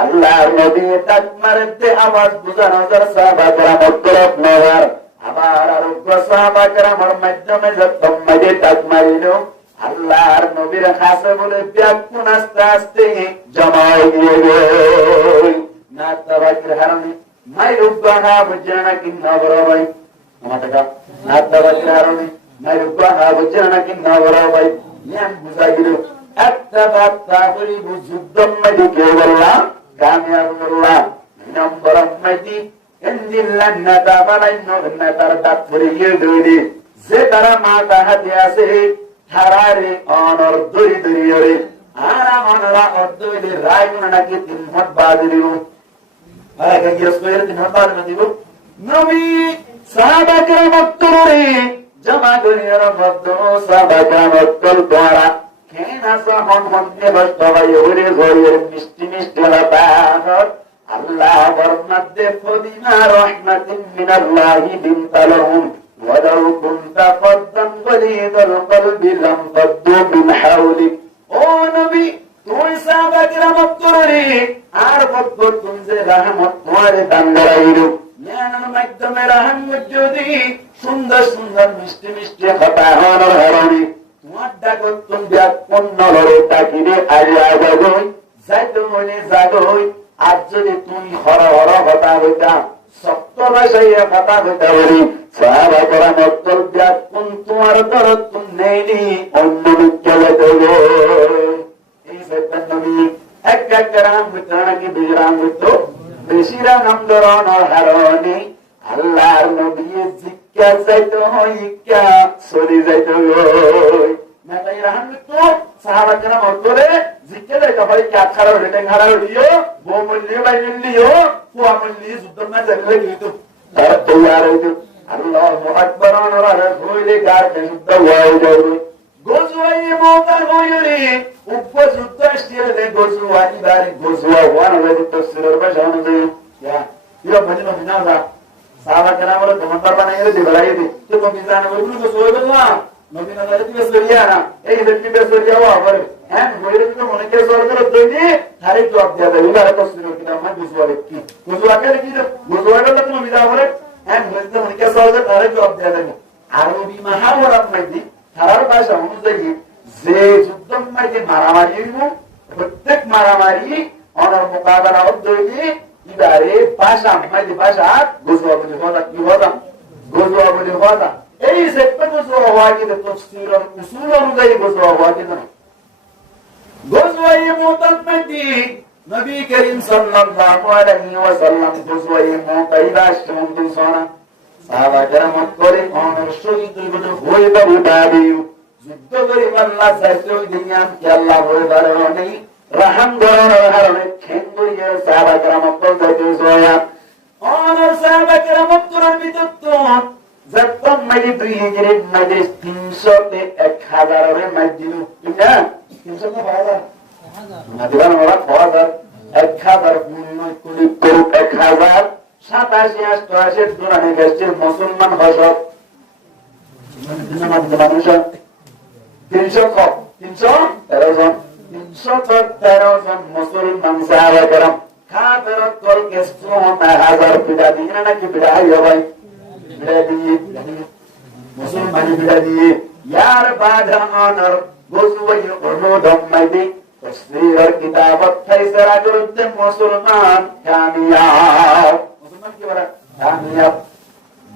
আল্লাহর নবী ডাক মারতে আওয়াজ বোঝানো সাহাবা کرام তরফ নগর আবার আরোগ্য সাহাবা کرامর মাধ্যমে যখন মাঝে ডাক মারিল আল্লাহর নবীর কাছে বলে ব্যাকুন আস্তে আস্তে জমা হয়ে গেল না তাবাকির হারানি নাই রুবাহা বুঝনা কি না বরাবাই আমাটা না তাবাকির হারানি নাই রুবাহা বুঝনা কি না বরাবাই ইয়ান বুঝাইল একটা বার্তা করি যুদ্ধম মাঝে কে বললাম কামিয়াব বললাম নম্বর মাঝে ইন্দিল্লাহ নাতা বানাইনো নাতার ডাক পড়িয়ে দইলি যে তারা মাথা হাতে আছে হারারে অনর দই দইরে আরা মনরা অদইলে রাইগুনা নাকি তিন মত বাজিলিব আরে কে গিয়ে স্কয়ার তিন মত বাজ দিব নবী সাহাবা کرام উত্তরে জমা করিয়ার মধ্য সাহাবা کرام উত্তর দ্বারা কেনা সাহন মধ্যে বস্তবাই ওরে গরিয়ের মিষ্টি মিষ্টি লাপাহর আল্লাহ বরনাতে ফদিনা রাহমাতিন মিনাল্লাহি বিনতালহুম ولو كنت فظا غليظ القلب لانفضوا من حولك ও নবী তুই সাহাবা کرام করে আর ভক্ত তুমি যে রহমত তোমারে দান করাইলো জ্ঞানের মাধ্যমে রহমত যদি সুন্দর সুন্দর মিষ্টি মিষ্টি কথা হওয়ার হারানি তোমার ডাক তুমি ব্যাকুন নলরে ডাকিরে আইয়া যাগই যাইতো মনে যাগই আর যদি তুমি হর হর কথা হইতা সত্য ভাষায় কথা হইতা বলি সাহাবা کرام উত্তর ব্যাকুন তোমার দরদ তুমি নেইনি অন্য বিজ্ঞালে দেবো এই সত্য নবী এক এক রাম বিতরণ কি বিরাম হইতো বেশিরা নাম ধরনের হারনি আল্লাহর নবী জিজ্ঞা যাইতো হইকা সরি যাইতো না তাই রহমত সাহাবা کرام উত্তরে জিজ্ঞা যাইতো হয় কি আখার রেটিং হারার দিও বহুমূল্য বাইলিও পুয়ামূল্য যুদ্ধ না জানলে কিন্তু তার তৈয়ার হইতো আল্লাহু আকবার আনারা হইলে গার যুদ্ধ হয়ে যাবে গোজওয়াই মোতার হইরে উপযুক্ত স্টিলে গোজওয়াই বারে গোজওয়া ওয়ান হইতো তফসিরের ভাষা অনুযায়ী ইয়া ভজন বিনাজা সাহাবা کرام বলে তোমার বানাইলে দিবলাই দি তো তুমি জানো বলবো গোজওয়া বললা নবী না জানি তুমি সরিয়া না এই ব্যক্তি বে সরিয়া আবার হ্যাঁ হইরে তো মনে কে সর করে দইনি হারে জবাব দিয়া দেই উনারে তফসিরের কিতাব মা গোজওয়া কি গোজওয়া কে কি গোজওয়া কে তুমি বিদা বলে হ্যাঁ হইতে মনে কে সর করে হারে জবাব দিয়া দেই আরবি মহাভারত মধ্যে তার ভাষা অনুযায়ী যে যুদ্ধম মাঝে মারামারি হইব প্রত্যেক মারামারি অনর মোকাবেলা হইবে ইবারে ভাষা মাঝে ভাষা গোজওয়া বলে হওয়া কি হওয়া গোজওয়া বলে হওয়া এই সেক্টর গোজওয়া হওয়া কিন্তু তফসির উসুল অনুযায়ী গোজওয়া হওয়া কিন্তু গোজওয়ায়ে মুতাত মধ্যে নবী করিম সাল্লাল্লাহু আলাইহি ওয়াসাল্লাম গোজওয়ায়ে মুতাইবা শুনতে শোনা সাহাবা کرام করে অনর শহীদ হইবা উঠাদিও যুদ্ধ করে আল্লাহ চাইছে ওই দুনিয়া কি আল্লাহ হইবারে নেই রহম করার হারনে খেঙ্গুরিয়ে সাহাবা کرام করতে সোয়া অনর সাহাবা کرام করন বিতত্ব যতম মাইলি দুই হিজরির মধ্যে 300 তে 1000 এর মধ্যে না 300 তে 1000 মাদিবান ওরা 1000 কোটি 1000 87 88 দোরানে গেছে মুসলমান ভাষা মানুষ 300 কম 313 জন 313 জন মুসলমান সাহাবা کرام কাফের দলকে 5000 পিটা দিয়ে নাকি পিটা হয় পিটা দিয়ে মুসলমান পিটা দিয়ে ইয়ার বাধানোর গজওয়ে উহুদ মাইদি তফসীরের কিতাবত ফাইসরা করতে মুসলমান কামিয়াব মুসলমান কি বলে কামিয়াব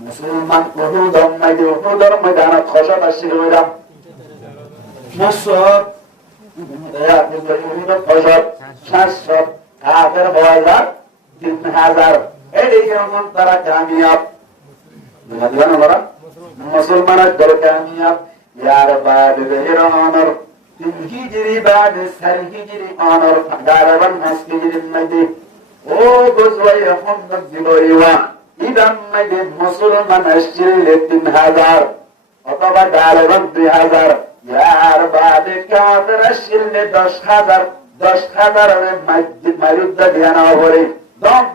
মুসলমান উহুদ মাইদি উহুদের ময়দানে খসত আসছিল এরা মুসলমান দয়া করে উহুদ খসত 700 কাফের বয়স 3000 এই যেমন তারা কামিয়াব বুঝলেন বড় মুসলমানের দল কামিয়াব ইয়ার বাদ বেহরানর 3 হিজরি বাদ 4 হিজরি অনর গারাবান হাসকিজির মধ্যে ও গজওয়ে হামদ জিবইওয়া ইদান মধ্যে মুসলমান আসছিল 3000 অথবা গারাবান 2000 ইয়ার বাদ কাফের আসছিল 10000 এর মসজিদ মারুদ্দ দিয়ানা হরে দম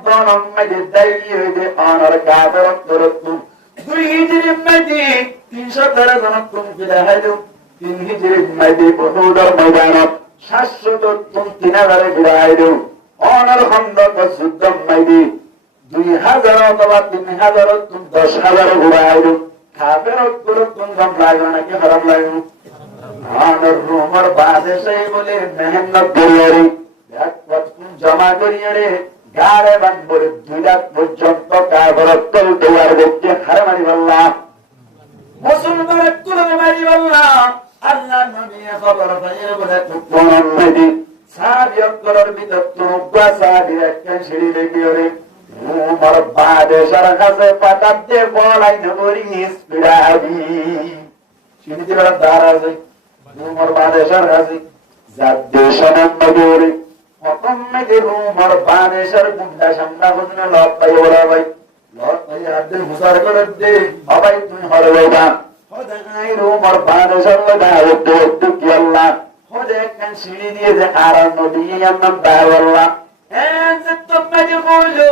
মধ্যে দাইয়ে অনর কাফের করতুম 2 হিজরি মধ্যে 313 জন বিদায় হলো 3 হিজরি মধ্যে উহুদের ময়দানত 730 বিদায় হলো অনর খন্দক যুদ্ধ মধ্যে 2000 অথবা 3000 10,000 বিদায় হলো কাফের করতুম গম লাগলো নাকি খারাপ লাগলো অনর রোমর বাদশা বলে মেহনত করিয়ারে এক ওয়াক্ত জমা করিয়ারে গারে বানবরে 2 লাখ পর্যন্ত কাফের তোয়ার ব্যক্তি হার মারি আল্লাহ মুসলমানের তুলে মারি আল্লাহ আল্লাহ নবী খবর পাইয়ে বলে কোন নবী সাহাবীর করার ভিতর তোবা সাহাবীর একটা সিঁড়ি লেগিয়ে উমর বাদশার কাছে পাঠাতে বলাই নবরি ইসবিরাবি সিঁড়ি দিবার দ্বার আছে উমর বাদশার কাছে জাদ্দেশান নবরি হুকুম মে উমর বাদশার গুন্ডা সামনা বসনে লট পাই ওরা ভাই লট পাই আব্দুল মুসার করে দে সবাই তুই হরে না খোদাই উমর বাদশার লাগা হতো কি আল্লাহ খোদা কান সিঁড়ি দিয়ে যে আর নবী আম্মা বাওয়াল্লাহ যে তুমি বলো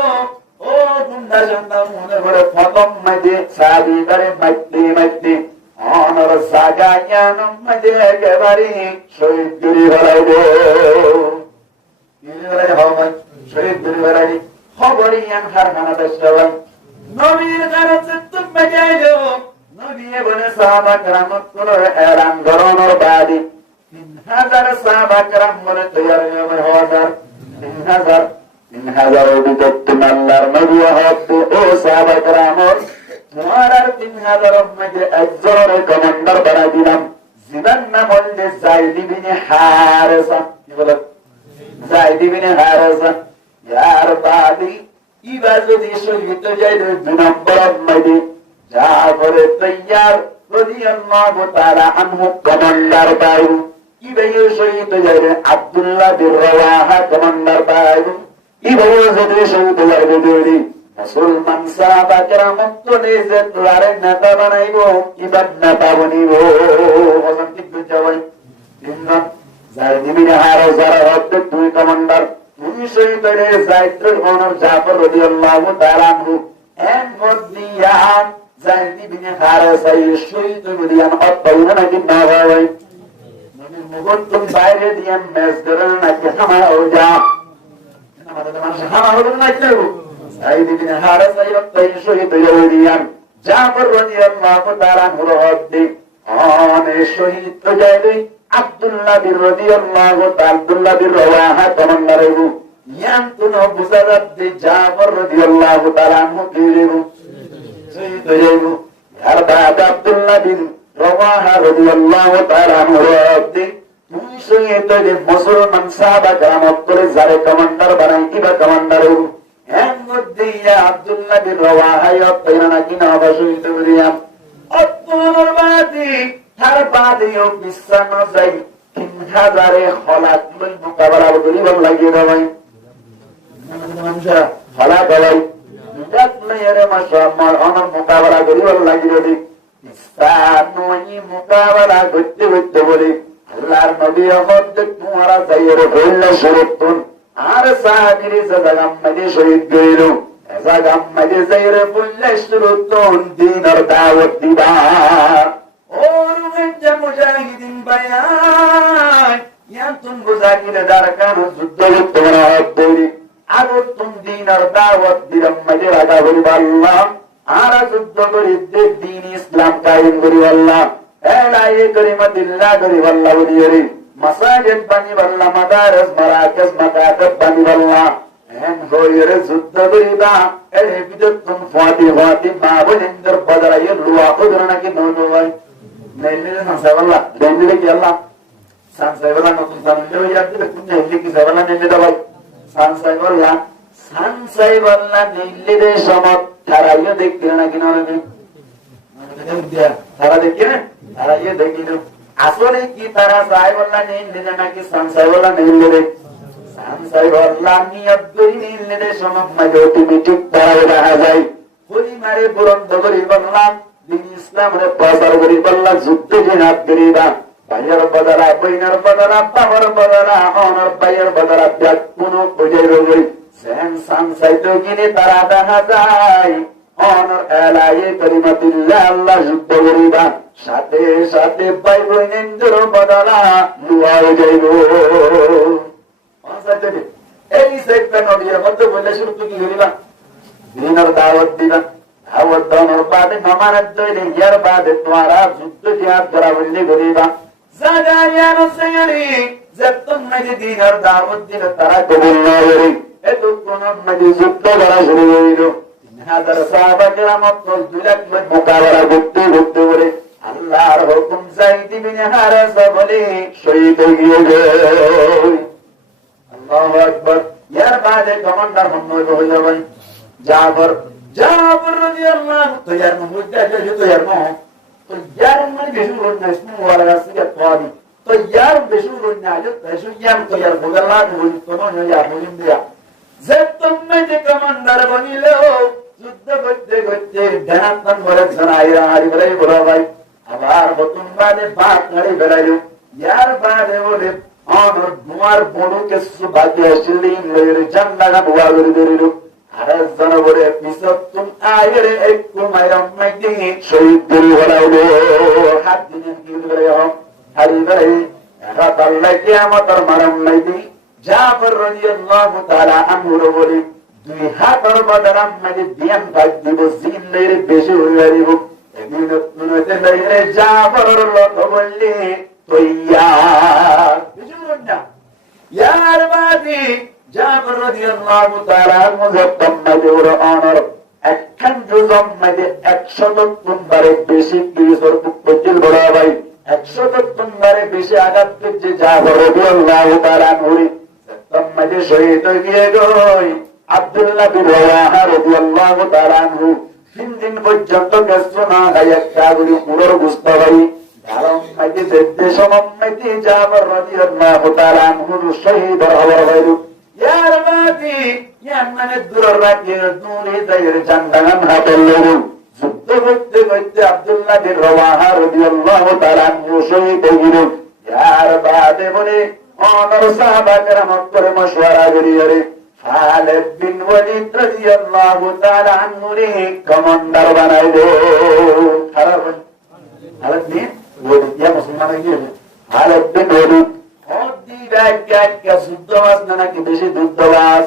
ও গুন্ডা সামনা মনে করে হুকুম মে সাবি করে মাইতে অনর জাগায়ান মে একেবারে শহীদ করি হলাইবো ইনরে হবে শহীদ করি হলাই খবরিয়ান হারখানা দেশবাই নবীর কাছে তুমি যাইলো নবী বলে সাহাবা کرام কোন এলান গরনের বাদি 3000 সাহাবা کرام বলে তৈয়ার হবে 3000 বিদত আল্লাহর নবী হবে ও সাহাবা کرام তোমার 3000 মধ্যে একজন কমান্ডার বানাই দিলাম জীবন নাম হল যায়েদ ইবনে হারেসা কি বলে যায়েদ ইবনে হারেসা ইয়ার বাদি ইবার যদি শহীদ যায় 2 নম্বর মধ্যে জাফর তৈয়ার রাদিয়াল্লাহু তাআলা আনহু কমান্ডার বায়ু ইবাইও শহীদ যায় আব্দুল্লাহ বিন রাওয়াহা কমান্ডার বায়ু ইবাইও যদি শহীদ যায় দেরি মুসলমান সাহাবা کرام তোলে যে লারে নেতা বানাইবো ইবাদ নেতা বনিবো ওজন ঠিক বুঝাই তিন যায়েদ ইবনে হারেসা হচ্ছে 2 কমান্ডার তুমি শহীদ হয়ে যায়েদ ওমর জাফর রাদিয়াল্লাহু তাআলা আনহু এন মদিয়ান যায়েদ ইবনে হারেসা শহীদ হইয়ান অত্যাচার নাকি না হয় নবী মুগত বাইরে দিয়ান মেজ করেন নাকি হামা ও যা আমাদের মানুষ হামা হলো নাকি যায়েদ ইবনে হারেসা অত্যাচার শহীদ হইয়ান জাফর রাদিয়াল্লাহু তাআলা আনহু হদ্দি অনে শহীদ হয়ে আব্দুল্লাহ বিন রাদিয়াল্লাহু তাআলা আব্দুল্লাহ বিন রাওয়াহা কমান্ডারেবু ইয়ান্তুন বুসারাত জাফর রাদিয়াল্লাহু তাআলা আনহু কিরেবু শহীদ হইবু আর বাদ আব্দুল্লাহ বিন রাওয়াহা রাদিয়াল্লাহু তাআলা আনহু হদ্দি তুই শহীদ হয়ে মুসলমান সাহাবা کرام করে যারে কমান্ডার বানাই কিবা কমান্ডারেবু এর মধ্যে আব্দুল্লাহ বিন রাওয়াহা ইয়াতনা কিনা শহীদ হইয়া অত্তর বাদি তার বাদেও বিশ্বাস যাই 3000 খলাত লই মোকাবেলা করিব লাগিয়ে দেবাই খলা দেবাই দুটাত লইরে মাশাআল্লাহ আমার মোকাবেলা করিব লাগিয়ে দেই ইসলামী মোকাবেলা করতে করতে বলি আল্লাহর নবী হযরত তোমারা যাইরে হইলে শুরুতুন আর সাহাবীর জাগাম মধ্যে শহীদ গইল জাগাম মধ্যে যাইরে বললে শুরুতুন দিনের দাওয়াত দিবা মুজাহিদিন বায়ান তুমি বোঝা কিনে যার কারণ যুদ্ধ করতে বলি আগর তুমি দিন আর দাওয়াত দিলাম মাঝে রাখা বলব আল্লাহ আর যুদ্ধ করি দিন ইসলাম কায়েম করি আল্লাহ এলায়ে করিমাতিল্লাহ করি আল্লাহ বলি মাসাজিদ বানি আল্লাহ মাদারিস মারাকিজ মাকাতিব বানি আল্লাহ এন হইরে যুদ্ধ করিবা এর ভিতর তুমি ফাতি মা বলিন্দর বদরায়ে লুয়া কদর নাকি ননো ভাই নেলে না সাবাল্লাহ নেলে কি আল্লাহ সানসাইবাল্লাহ নতুন সানলে ইয়াতে কোন নেলে কি সাবাল্লাহ নেলে দাও সানসাইবাল্লাহ নেলে দে সমত তারাইয়ে দেখতে না কি না তারা দেখে না তারাইয়ে দেখিল আসলে কি তারা সাইবাল্লাহ নেলে নাকি সানসাইবাল্লাহ নেলে রে সানসাইবাল্লাহ নিয়ত করি নেলে দে সমত মাঝে অটোমেটিক তারা দেখা যায় পরিমারে বুলন্দ করি বললাম দিন ইসলামের প্রচার করি বললাম যুদ্ধ জিহাদ করিবা ভাইয়ের বদলা বইনের বদলা বাবার বদলা অনর ভাইয়ের বদলা ব্যাগ কোন বুঝাই রোগী সেন সানসাইতো কিনে তারা দেখা যায় অনর এলায়ে করিমাতিল্লাহ আল্লাহ যুদ্ধ করিবা সাথে সাথে ভাই বইনের বদলা লুয়াও যাইব এই সেক্টর নদীর মধ্যে বললে শুরু কি করিবা দিনের দাওয়াত দিবা দাওয়াত দেওয়ার বাদে নামাজ দইলে ইয়ার বাদে তোমারা যুদ্ধ জিহাদ করা বললে করিবা জাগারিয়ানো সেগরি যতন নদী দিনের দাওয়াত দিলে তারা কবুল না করে এত কোন নদী যুদ্ধ করা শুরু হইল 3000 সাহাবা কেরাম 2 লাখ মোকাবেলা করতে করতে বলে আল্লাহর হুকুম যাইদ বিন হারেসা বলে শহীদ হয়ে গেল আল্লাহু আকবার ইয়ার বাদে কমান্ডার মোহাম্মদ হয়ে যাবেন জাফর রাদিয়াল্লাহু তাআলা মুদ্দা তো ইয়ার তো ইয়ার মানে বেশি রোজ না ইসমু ওয়ালা রাসিয়া তাওয়াবি তো ইয়ার বেশি রোজ না আজ তো ইয়ার তো ইয়ার বগলা বলি তো না ইয়া বলিন দিয়া যে তুমি যে কমান্ডার বনিলে যুদ্ধ করতে করতে ধ্যান করে জানাইরা হারি বলে বলা ভাই আবার বতুন বাদে বাত নাড়ি বেলাইলো ইয়ার বাদে বলে অনর দুয়ার বড়কে সুবাদে আসলিন লইরে জান্নাত বুয়া করে দিলো আরে জনবরে পিছত তুম আইরে একটু মাইরাম মাইদি শহীদ করি হলাইলো হাত দিন কি বলে হারি বলে রাত আল্লাহ কিয়ামতের মারাম মাইদি জাফর রাদিয়াল্লাহু তাআলা আনহু বলে দুই হাতের বদরাম মাইদি দিয়ান ভাগ দিব জিন লইরে বেশি হইয়ারিব এদিন তুনতে লইরে জাফর লোক বললি তৈয়ার বুঝুন না ইয়ার বাদি জাফর রাদিয়াল্লাহু তাআলা মুজাফফর অনর একখান জুজম মধ্যে 100 বারে বেশি কিসর পুত্তিল বড় ভাই 100 বারে বেশি আঘাত করছে জাফর রাদিয়াল্লাহু তাআলা নুরি তম্মদে শহীদ হয়ে গই আব্দুল্লাহ বিন রাওয়াহা রাদিয়াল্লাহু তাআলা আনহু 3 দিন পর্যন্ত গেছো না একটা গুলি পুরো বুঝতে ভাই কারণ মাইতে দেশ সম্মতি জাফর রাদিয়াল্লাহু তাআলা আনহু শহীদ হওয়ার বাইরে ইয়ার বাদি ইয়ামানে দূর রাখে দূরে যাইরে জান্নাত হাতের লরু যুদ্ধ করতে করতে আব্দুল্লাহ বিন রাওয়াহা রাদিয়াল্লাহু তাআলা আনহু শহীদ হইল ইয়ার বাদে বলে অনর সাহাবা কেরাম করে মশওয়ারা করিয়ে খালিদ বিন ওয়ালিদ রাদিয়াল্লাহু তাআলা আনহু রে কমান্ডার বানাইলো খারাপ খালিদ বিন ওয়ালিদ ইয়া মুসলমান হয়ে খালিদ বিন ওয়ালিদ যুদ্ধবাস নাকি বেশি যুদ্ধবাস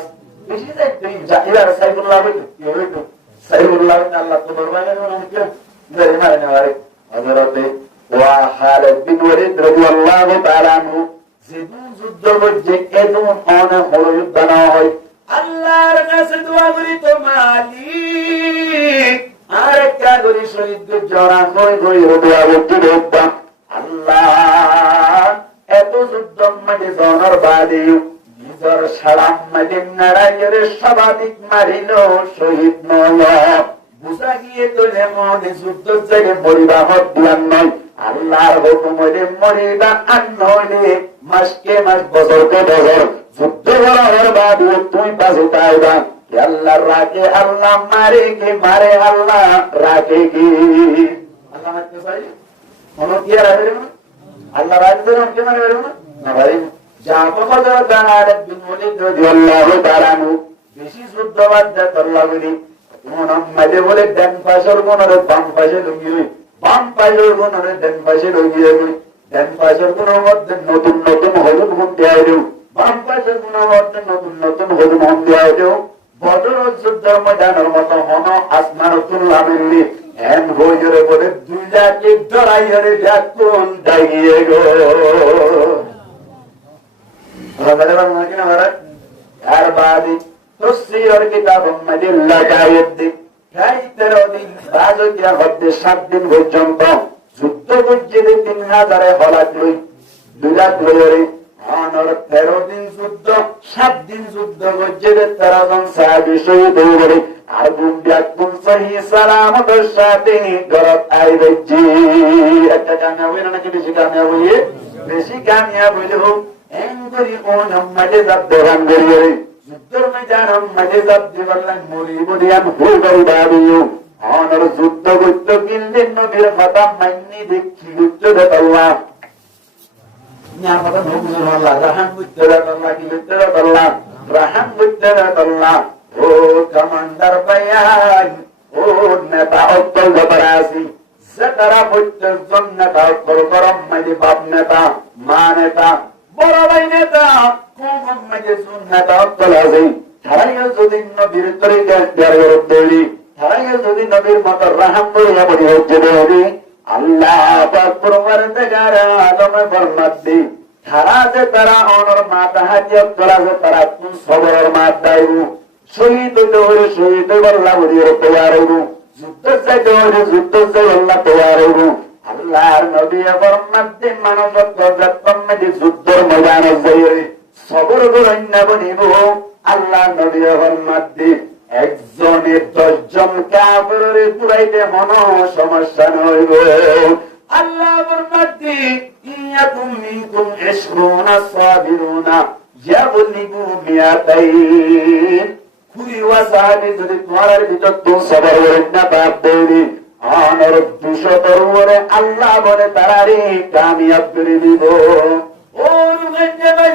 বেশি এবার সাইফুল্লাহ সাইফুল্লাহ আল্লাহ তোমার মারে নেওয়ারে হযরতে ওয়া খালিদ বিন ওয়ালিদ রাদিয়াল্লাহু তাআলা আনহু যেদিন যুদ্ধ করছে এদিন অনেক বড় যুদ্ধ না হয় আল্লাহর কাছে দোয়া করি তো মালিক আর একটা করি শহীদ জরা কই কই দোয়া করতে দেখতাম আল্লাহ এত যুদ্ধ মাঝে জনর বাদে নিজের সালাম মাঝে নারায়ের স্বাভাবিক মারিল শহীদ নয় বুঝা গিয়ে তো যেমন যুদ্ধ চাইলে মরিবা হতিয়ান নয় আল্লাহর হুকুমে মরিবা আর নইলে মাসকে মাস বছরকে বছর যুদ্ধ করার বাদে তুই পাশে পাইবা আল্লাহ রাখে আল্লাহ মারে কে মারে আল্লাহ রাখে কি আল্লাহ রাখতে চাই মনে কি রাখবে আল্লাহ রাখবে কে মারে না ভাই জাফর বিন ওয়ালিদ রাদিয়াল্লাহু তাআলা বেশি যুদ্ধবাদ করলা বলি মুহাম্মদে বলে ডান পাশের কোনরে বাম পাশে লুকিয়ে বাম পাশের কোনরে ডান পাশে লুকিয়ে ডান পাশের কোন মধ্যে নতুন নতুন হলুদ হন দেওয়া বাম পাশে গুণাবর্তে নতুন নতুন হলুদ হন দেওয়া বদর যুদ্ধের ময়দানের মতো হন আসমান তুল্লামেনলি এন হয়ে বলে দুইটাকে ডরাইয়ারে ব্যাকুল দাগিয়ে গো আর বাদি তসরির কিতাব মধ্যে লাগায়ে দিক 13 দিন বাজকিয়া হতে 7 দিন পর্যন্ত যুদ্ধ করছে 3000 হলাক লই 2 লাখ লইরে অনর 13 দিন যুদ্ধ 7 দিন যুদ্ধ করছে 13 জন সাহাবী শহীদ হয়ে আর বুন্দিয়া কোন সহি সালামতের সাথে গরত আইবেজি একটা কামিয়াব হইল নাকি বেশি কামিয়াব হইয়ে বেশি কামিয়াব হইল এঙ্গরি কোন আমাদের দরান গরিয়ে যুদ্ধের ময়দান মাঝে যাবে বললেন মুরিবুদিয়ান হুলবাই দাবিও অনর যুদ্ধ করতে কিনলেন নবীর কথা মাইনি দেখি যুদ্ধ আল্লাহ না কথা নবুর আল্লাহ রাহান বুঝতে আল্লাহ কি বুঝতে আল্লাহ রাহান বুঝতে আল্লাহ ও কমান্ডার ভাই ও নেতা অত্তল জবরাসি যারা বুঝতে জন নেতা অত্তল গরম মাঝে বাপ নেতা মা নেতা বড় ভাই নেতা কোন মাঝে শুন নেতা অত্তল আছে তারাইও যদি নবীর তরিকা দেয়ার দেলি তারাইও যদি নবীর মত রাহাম করিয়া বলি হচ্ছে দেবি আল্লাহ পাক পরওয়ারদিগার আলমে ফরমাত দি তারা যে তারা অনর মাতা হাজিয়া করা যে তারা কোন সবরের মাত দাইবু শহীদ হইলে শহীদ বল্লা বলিয়ে তৈয়ার হইবু যুদ্ধ চাইতে হইলে যুদ্ধ চাই আল্লাহ তৈয়ার হইবু আল্লাহর নবী ফরমাত দি মানবত্ব যত্তমে যুদ্ধের ময়দানে যাইরে সবর করেন না বলিব আল্লাহ নবী ফরমাত দি একজনে 10 জন কাফেররে পুরাইতে মনো সমস্যা নইব আল্লাহ ফরমাত দি ইয়াকুম মিনকুম 20 সাবিরুনা ইয়াবলিগু মিয়াতাইন কুরি ওয়াসাবি যদি তোমার ভিতর তো সবর করেন না বাপ দেরি অনর 200 তরুরে আল্লাহ বলে তারারে কামিয়াব করে দিব ও রুগঞ্জে ভাই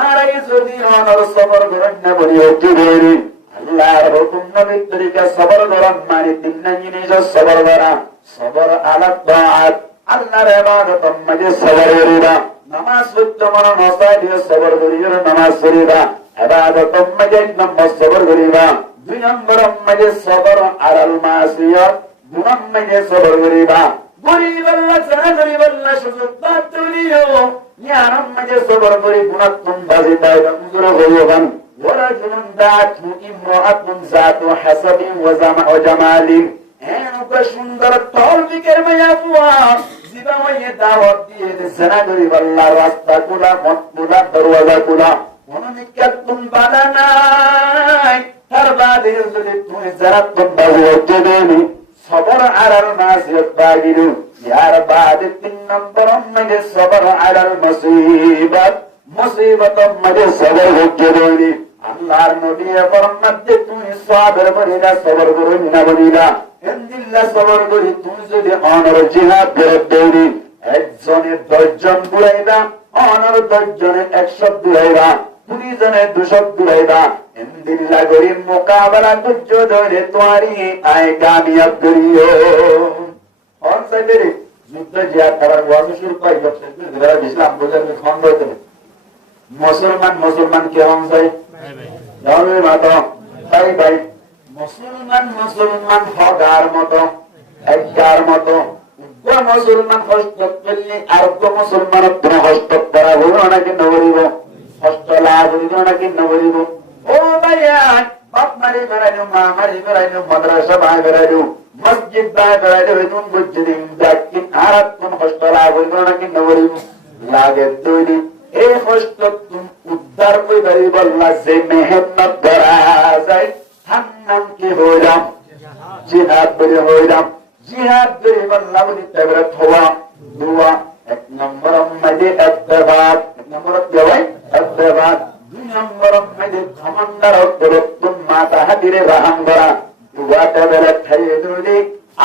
আরে যদি অনর সবর করেন না বলি হচ্ছে দেরি আল্লাহর হুকুম নবীর তরিকা সবর করেন মানে তিন জিনিস সবর করা সবর আলা তাআত আল্লাহর ইবাদত মাঝে সবর করিবা নামাজ পড়তে মন নসাই দিয়ে সবর করিবা নামাজ পড়িবা ইবাদত মাঝে নম্বর সবর করিবা 2 নম্বর মাঝে সবর আলাল মাসিয়াত গুনাহ মাঝে সবর করিবা গরিব আল্লাহ ছাড়া গরিব আল্লাহ সুযোগ পাতুলিও ইয়ারাম মাঝে সবর করি গুনাহ তুম বাজি দাও গুজর হইবান ওরা জীবন দাত ইমরাতুন জাতু হাসাবিন ওয়া জামালিন এনকা সুন্দর তল বিকের মায়া বুয়া জিবা হয়ে দাওয়াত দিয়ে জানা গরিব আল্লাহর রাস্তা খোলা মত খোলা দরওয়াজা খোলা কোন নিকাত তুম বাধা নাই তার বাদে যদি তুমি যারা তুম বাজে হচ্ছে দেনি সবর আলাল মাসিয়াত বাগিরু ইয়ার বাদে 3 নম্বর মধ্যে সবর আলাল মুসিবাত মুসিবত মধ্যে সবর হচ্ছে দেনি আল্লাহর নবী ফরমাত যে তুমি সবর করিনা সবর করুন না বলিনা এন্দিল্লাহ সবর করি তুমি যদি অনর জিহাদ দেরি একজনের 10 জন বুড়াইবা অনর 10 জনের 100 বুড়াইবা 20 জনের 200 বুড়াইবা এন্দিল্লাহ করি মোকাবেলা করছো ধরে তোমারি আয় কামিয়াব করিও অন সাইডে যুদ্ধ জিহাদ করার ওয়াজ শুরু করি ইসলাম বলেন খন্ড হতে মুসলমান কে হন যায় জানে মাতা তাই ভাই মুসলমান হগার মতো একগার মতো মুসলমান হস্তক করলে আর মুসলমান হস্তক করা হইল নাকি নবরিব হস্ত লাভ হইল নাকি নবরিব ও ভাইয়া বাপ মারি বেড়াইলো মা মারি বেড়াইলো মাদ্রাসা ভাই বেড়াইলো মসজিদ ভাই বেড়াইলো হইতুন বুঝছিলেন দেখেন আর কোন হস্ত লাভ হইল নাকি নবরিব লাগে তৈরি এই হস্ত তুমি উদ্ধার করে বেরিয়ে বললা যে মেহনত করা যায় নাম কি হইলাম জিহাদ করে হইলাম জিহাদ করে বললা বলি তবে থোয়া দুয়া 1 নম্বর মধ্যে ইত্তেবাদ 1 নম্বর দেওয়াই ইত্তেবাদ 2 নম্বর মধ্যে কমান্ডার অত্তরতুম মাতা হাদিরে রাহাম করা দুয়া তবে খাইয়ে দিলি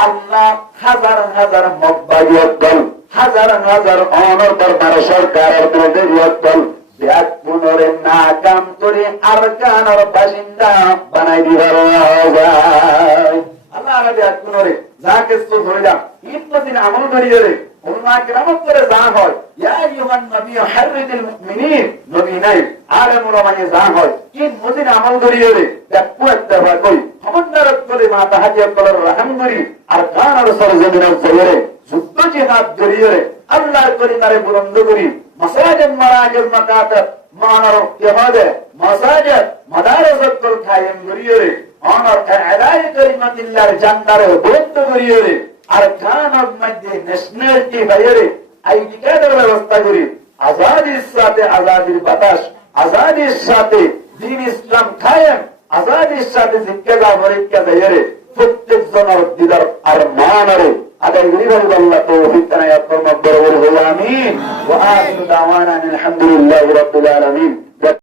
আল্লাহ হাজার হাজার মব্বাইয়ত দল হাজার হাজার অনর দরবার সরকারের বিরুদ্ধে বিয়ত্তল ব্যাগ পুনরে না কাম করে আর কানার বাসিন্দা বানাই দিবার আল্লাহ ব্যাগ পুনরে যা কিছু ধরে যা ইতদিন আমল করি রে উলামা কেরাম করে যা হয় ইয়া আইয়ুহান নবী হাররিদিল মুমিনিন নবী নাই আলেম উলামায়ে যা হয় ইন মদিনা আমল করিয়ে রে দেখো একটা কই খবরদারত করে মা তাহাজ্জুদ করার রহম করি আর কানার সরজমিনের জয়রে যুদ্ধ জিহাদ করিয়ে রে আল্লাহর কলিমারে বুলন্দ করি মাসাজিদ মারাজিদ মাকাতাত মানার ইবাদে মাসাজিদ মাদারিসত কল কায়েম করিয়ে রে অনর আদায় কলিমাতিল্লাহর জান্নারে বুলন্দ করিয়ে রে আর কানার মধ্যে ন্যাশনালিটি বাইরে আইডি কার্ডের ব্যবস্থা করি আজাদির সাথে আজাদির বাতাস আজাদির সাথে দ্বীন ইসলাম কায়েম আজাদির সাথে শিক্ষা পরীক্ষা বাইরে প্রত্যেক জনের দিদার আর মানারে আদায় করি বলি আল্লাহ তৌফিক দান করুন বড় বড় আমিন ওয়া আখিরু দাওয়ানা আলহামদুলিল্লাহি রাব্বিল আলামিন।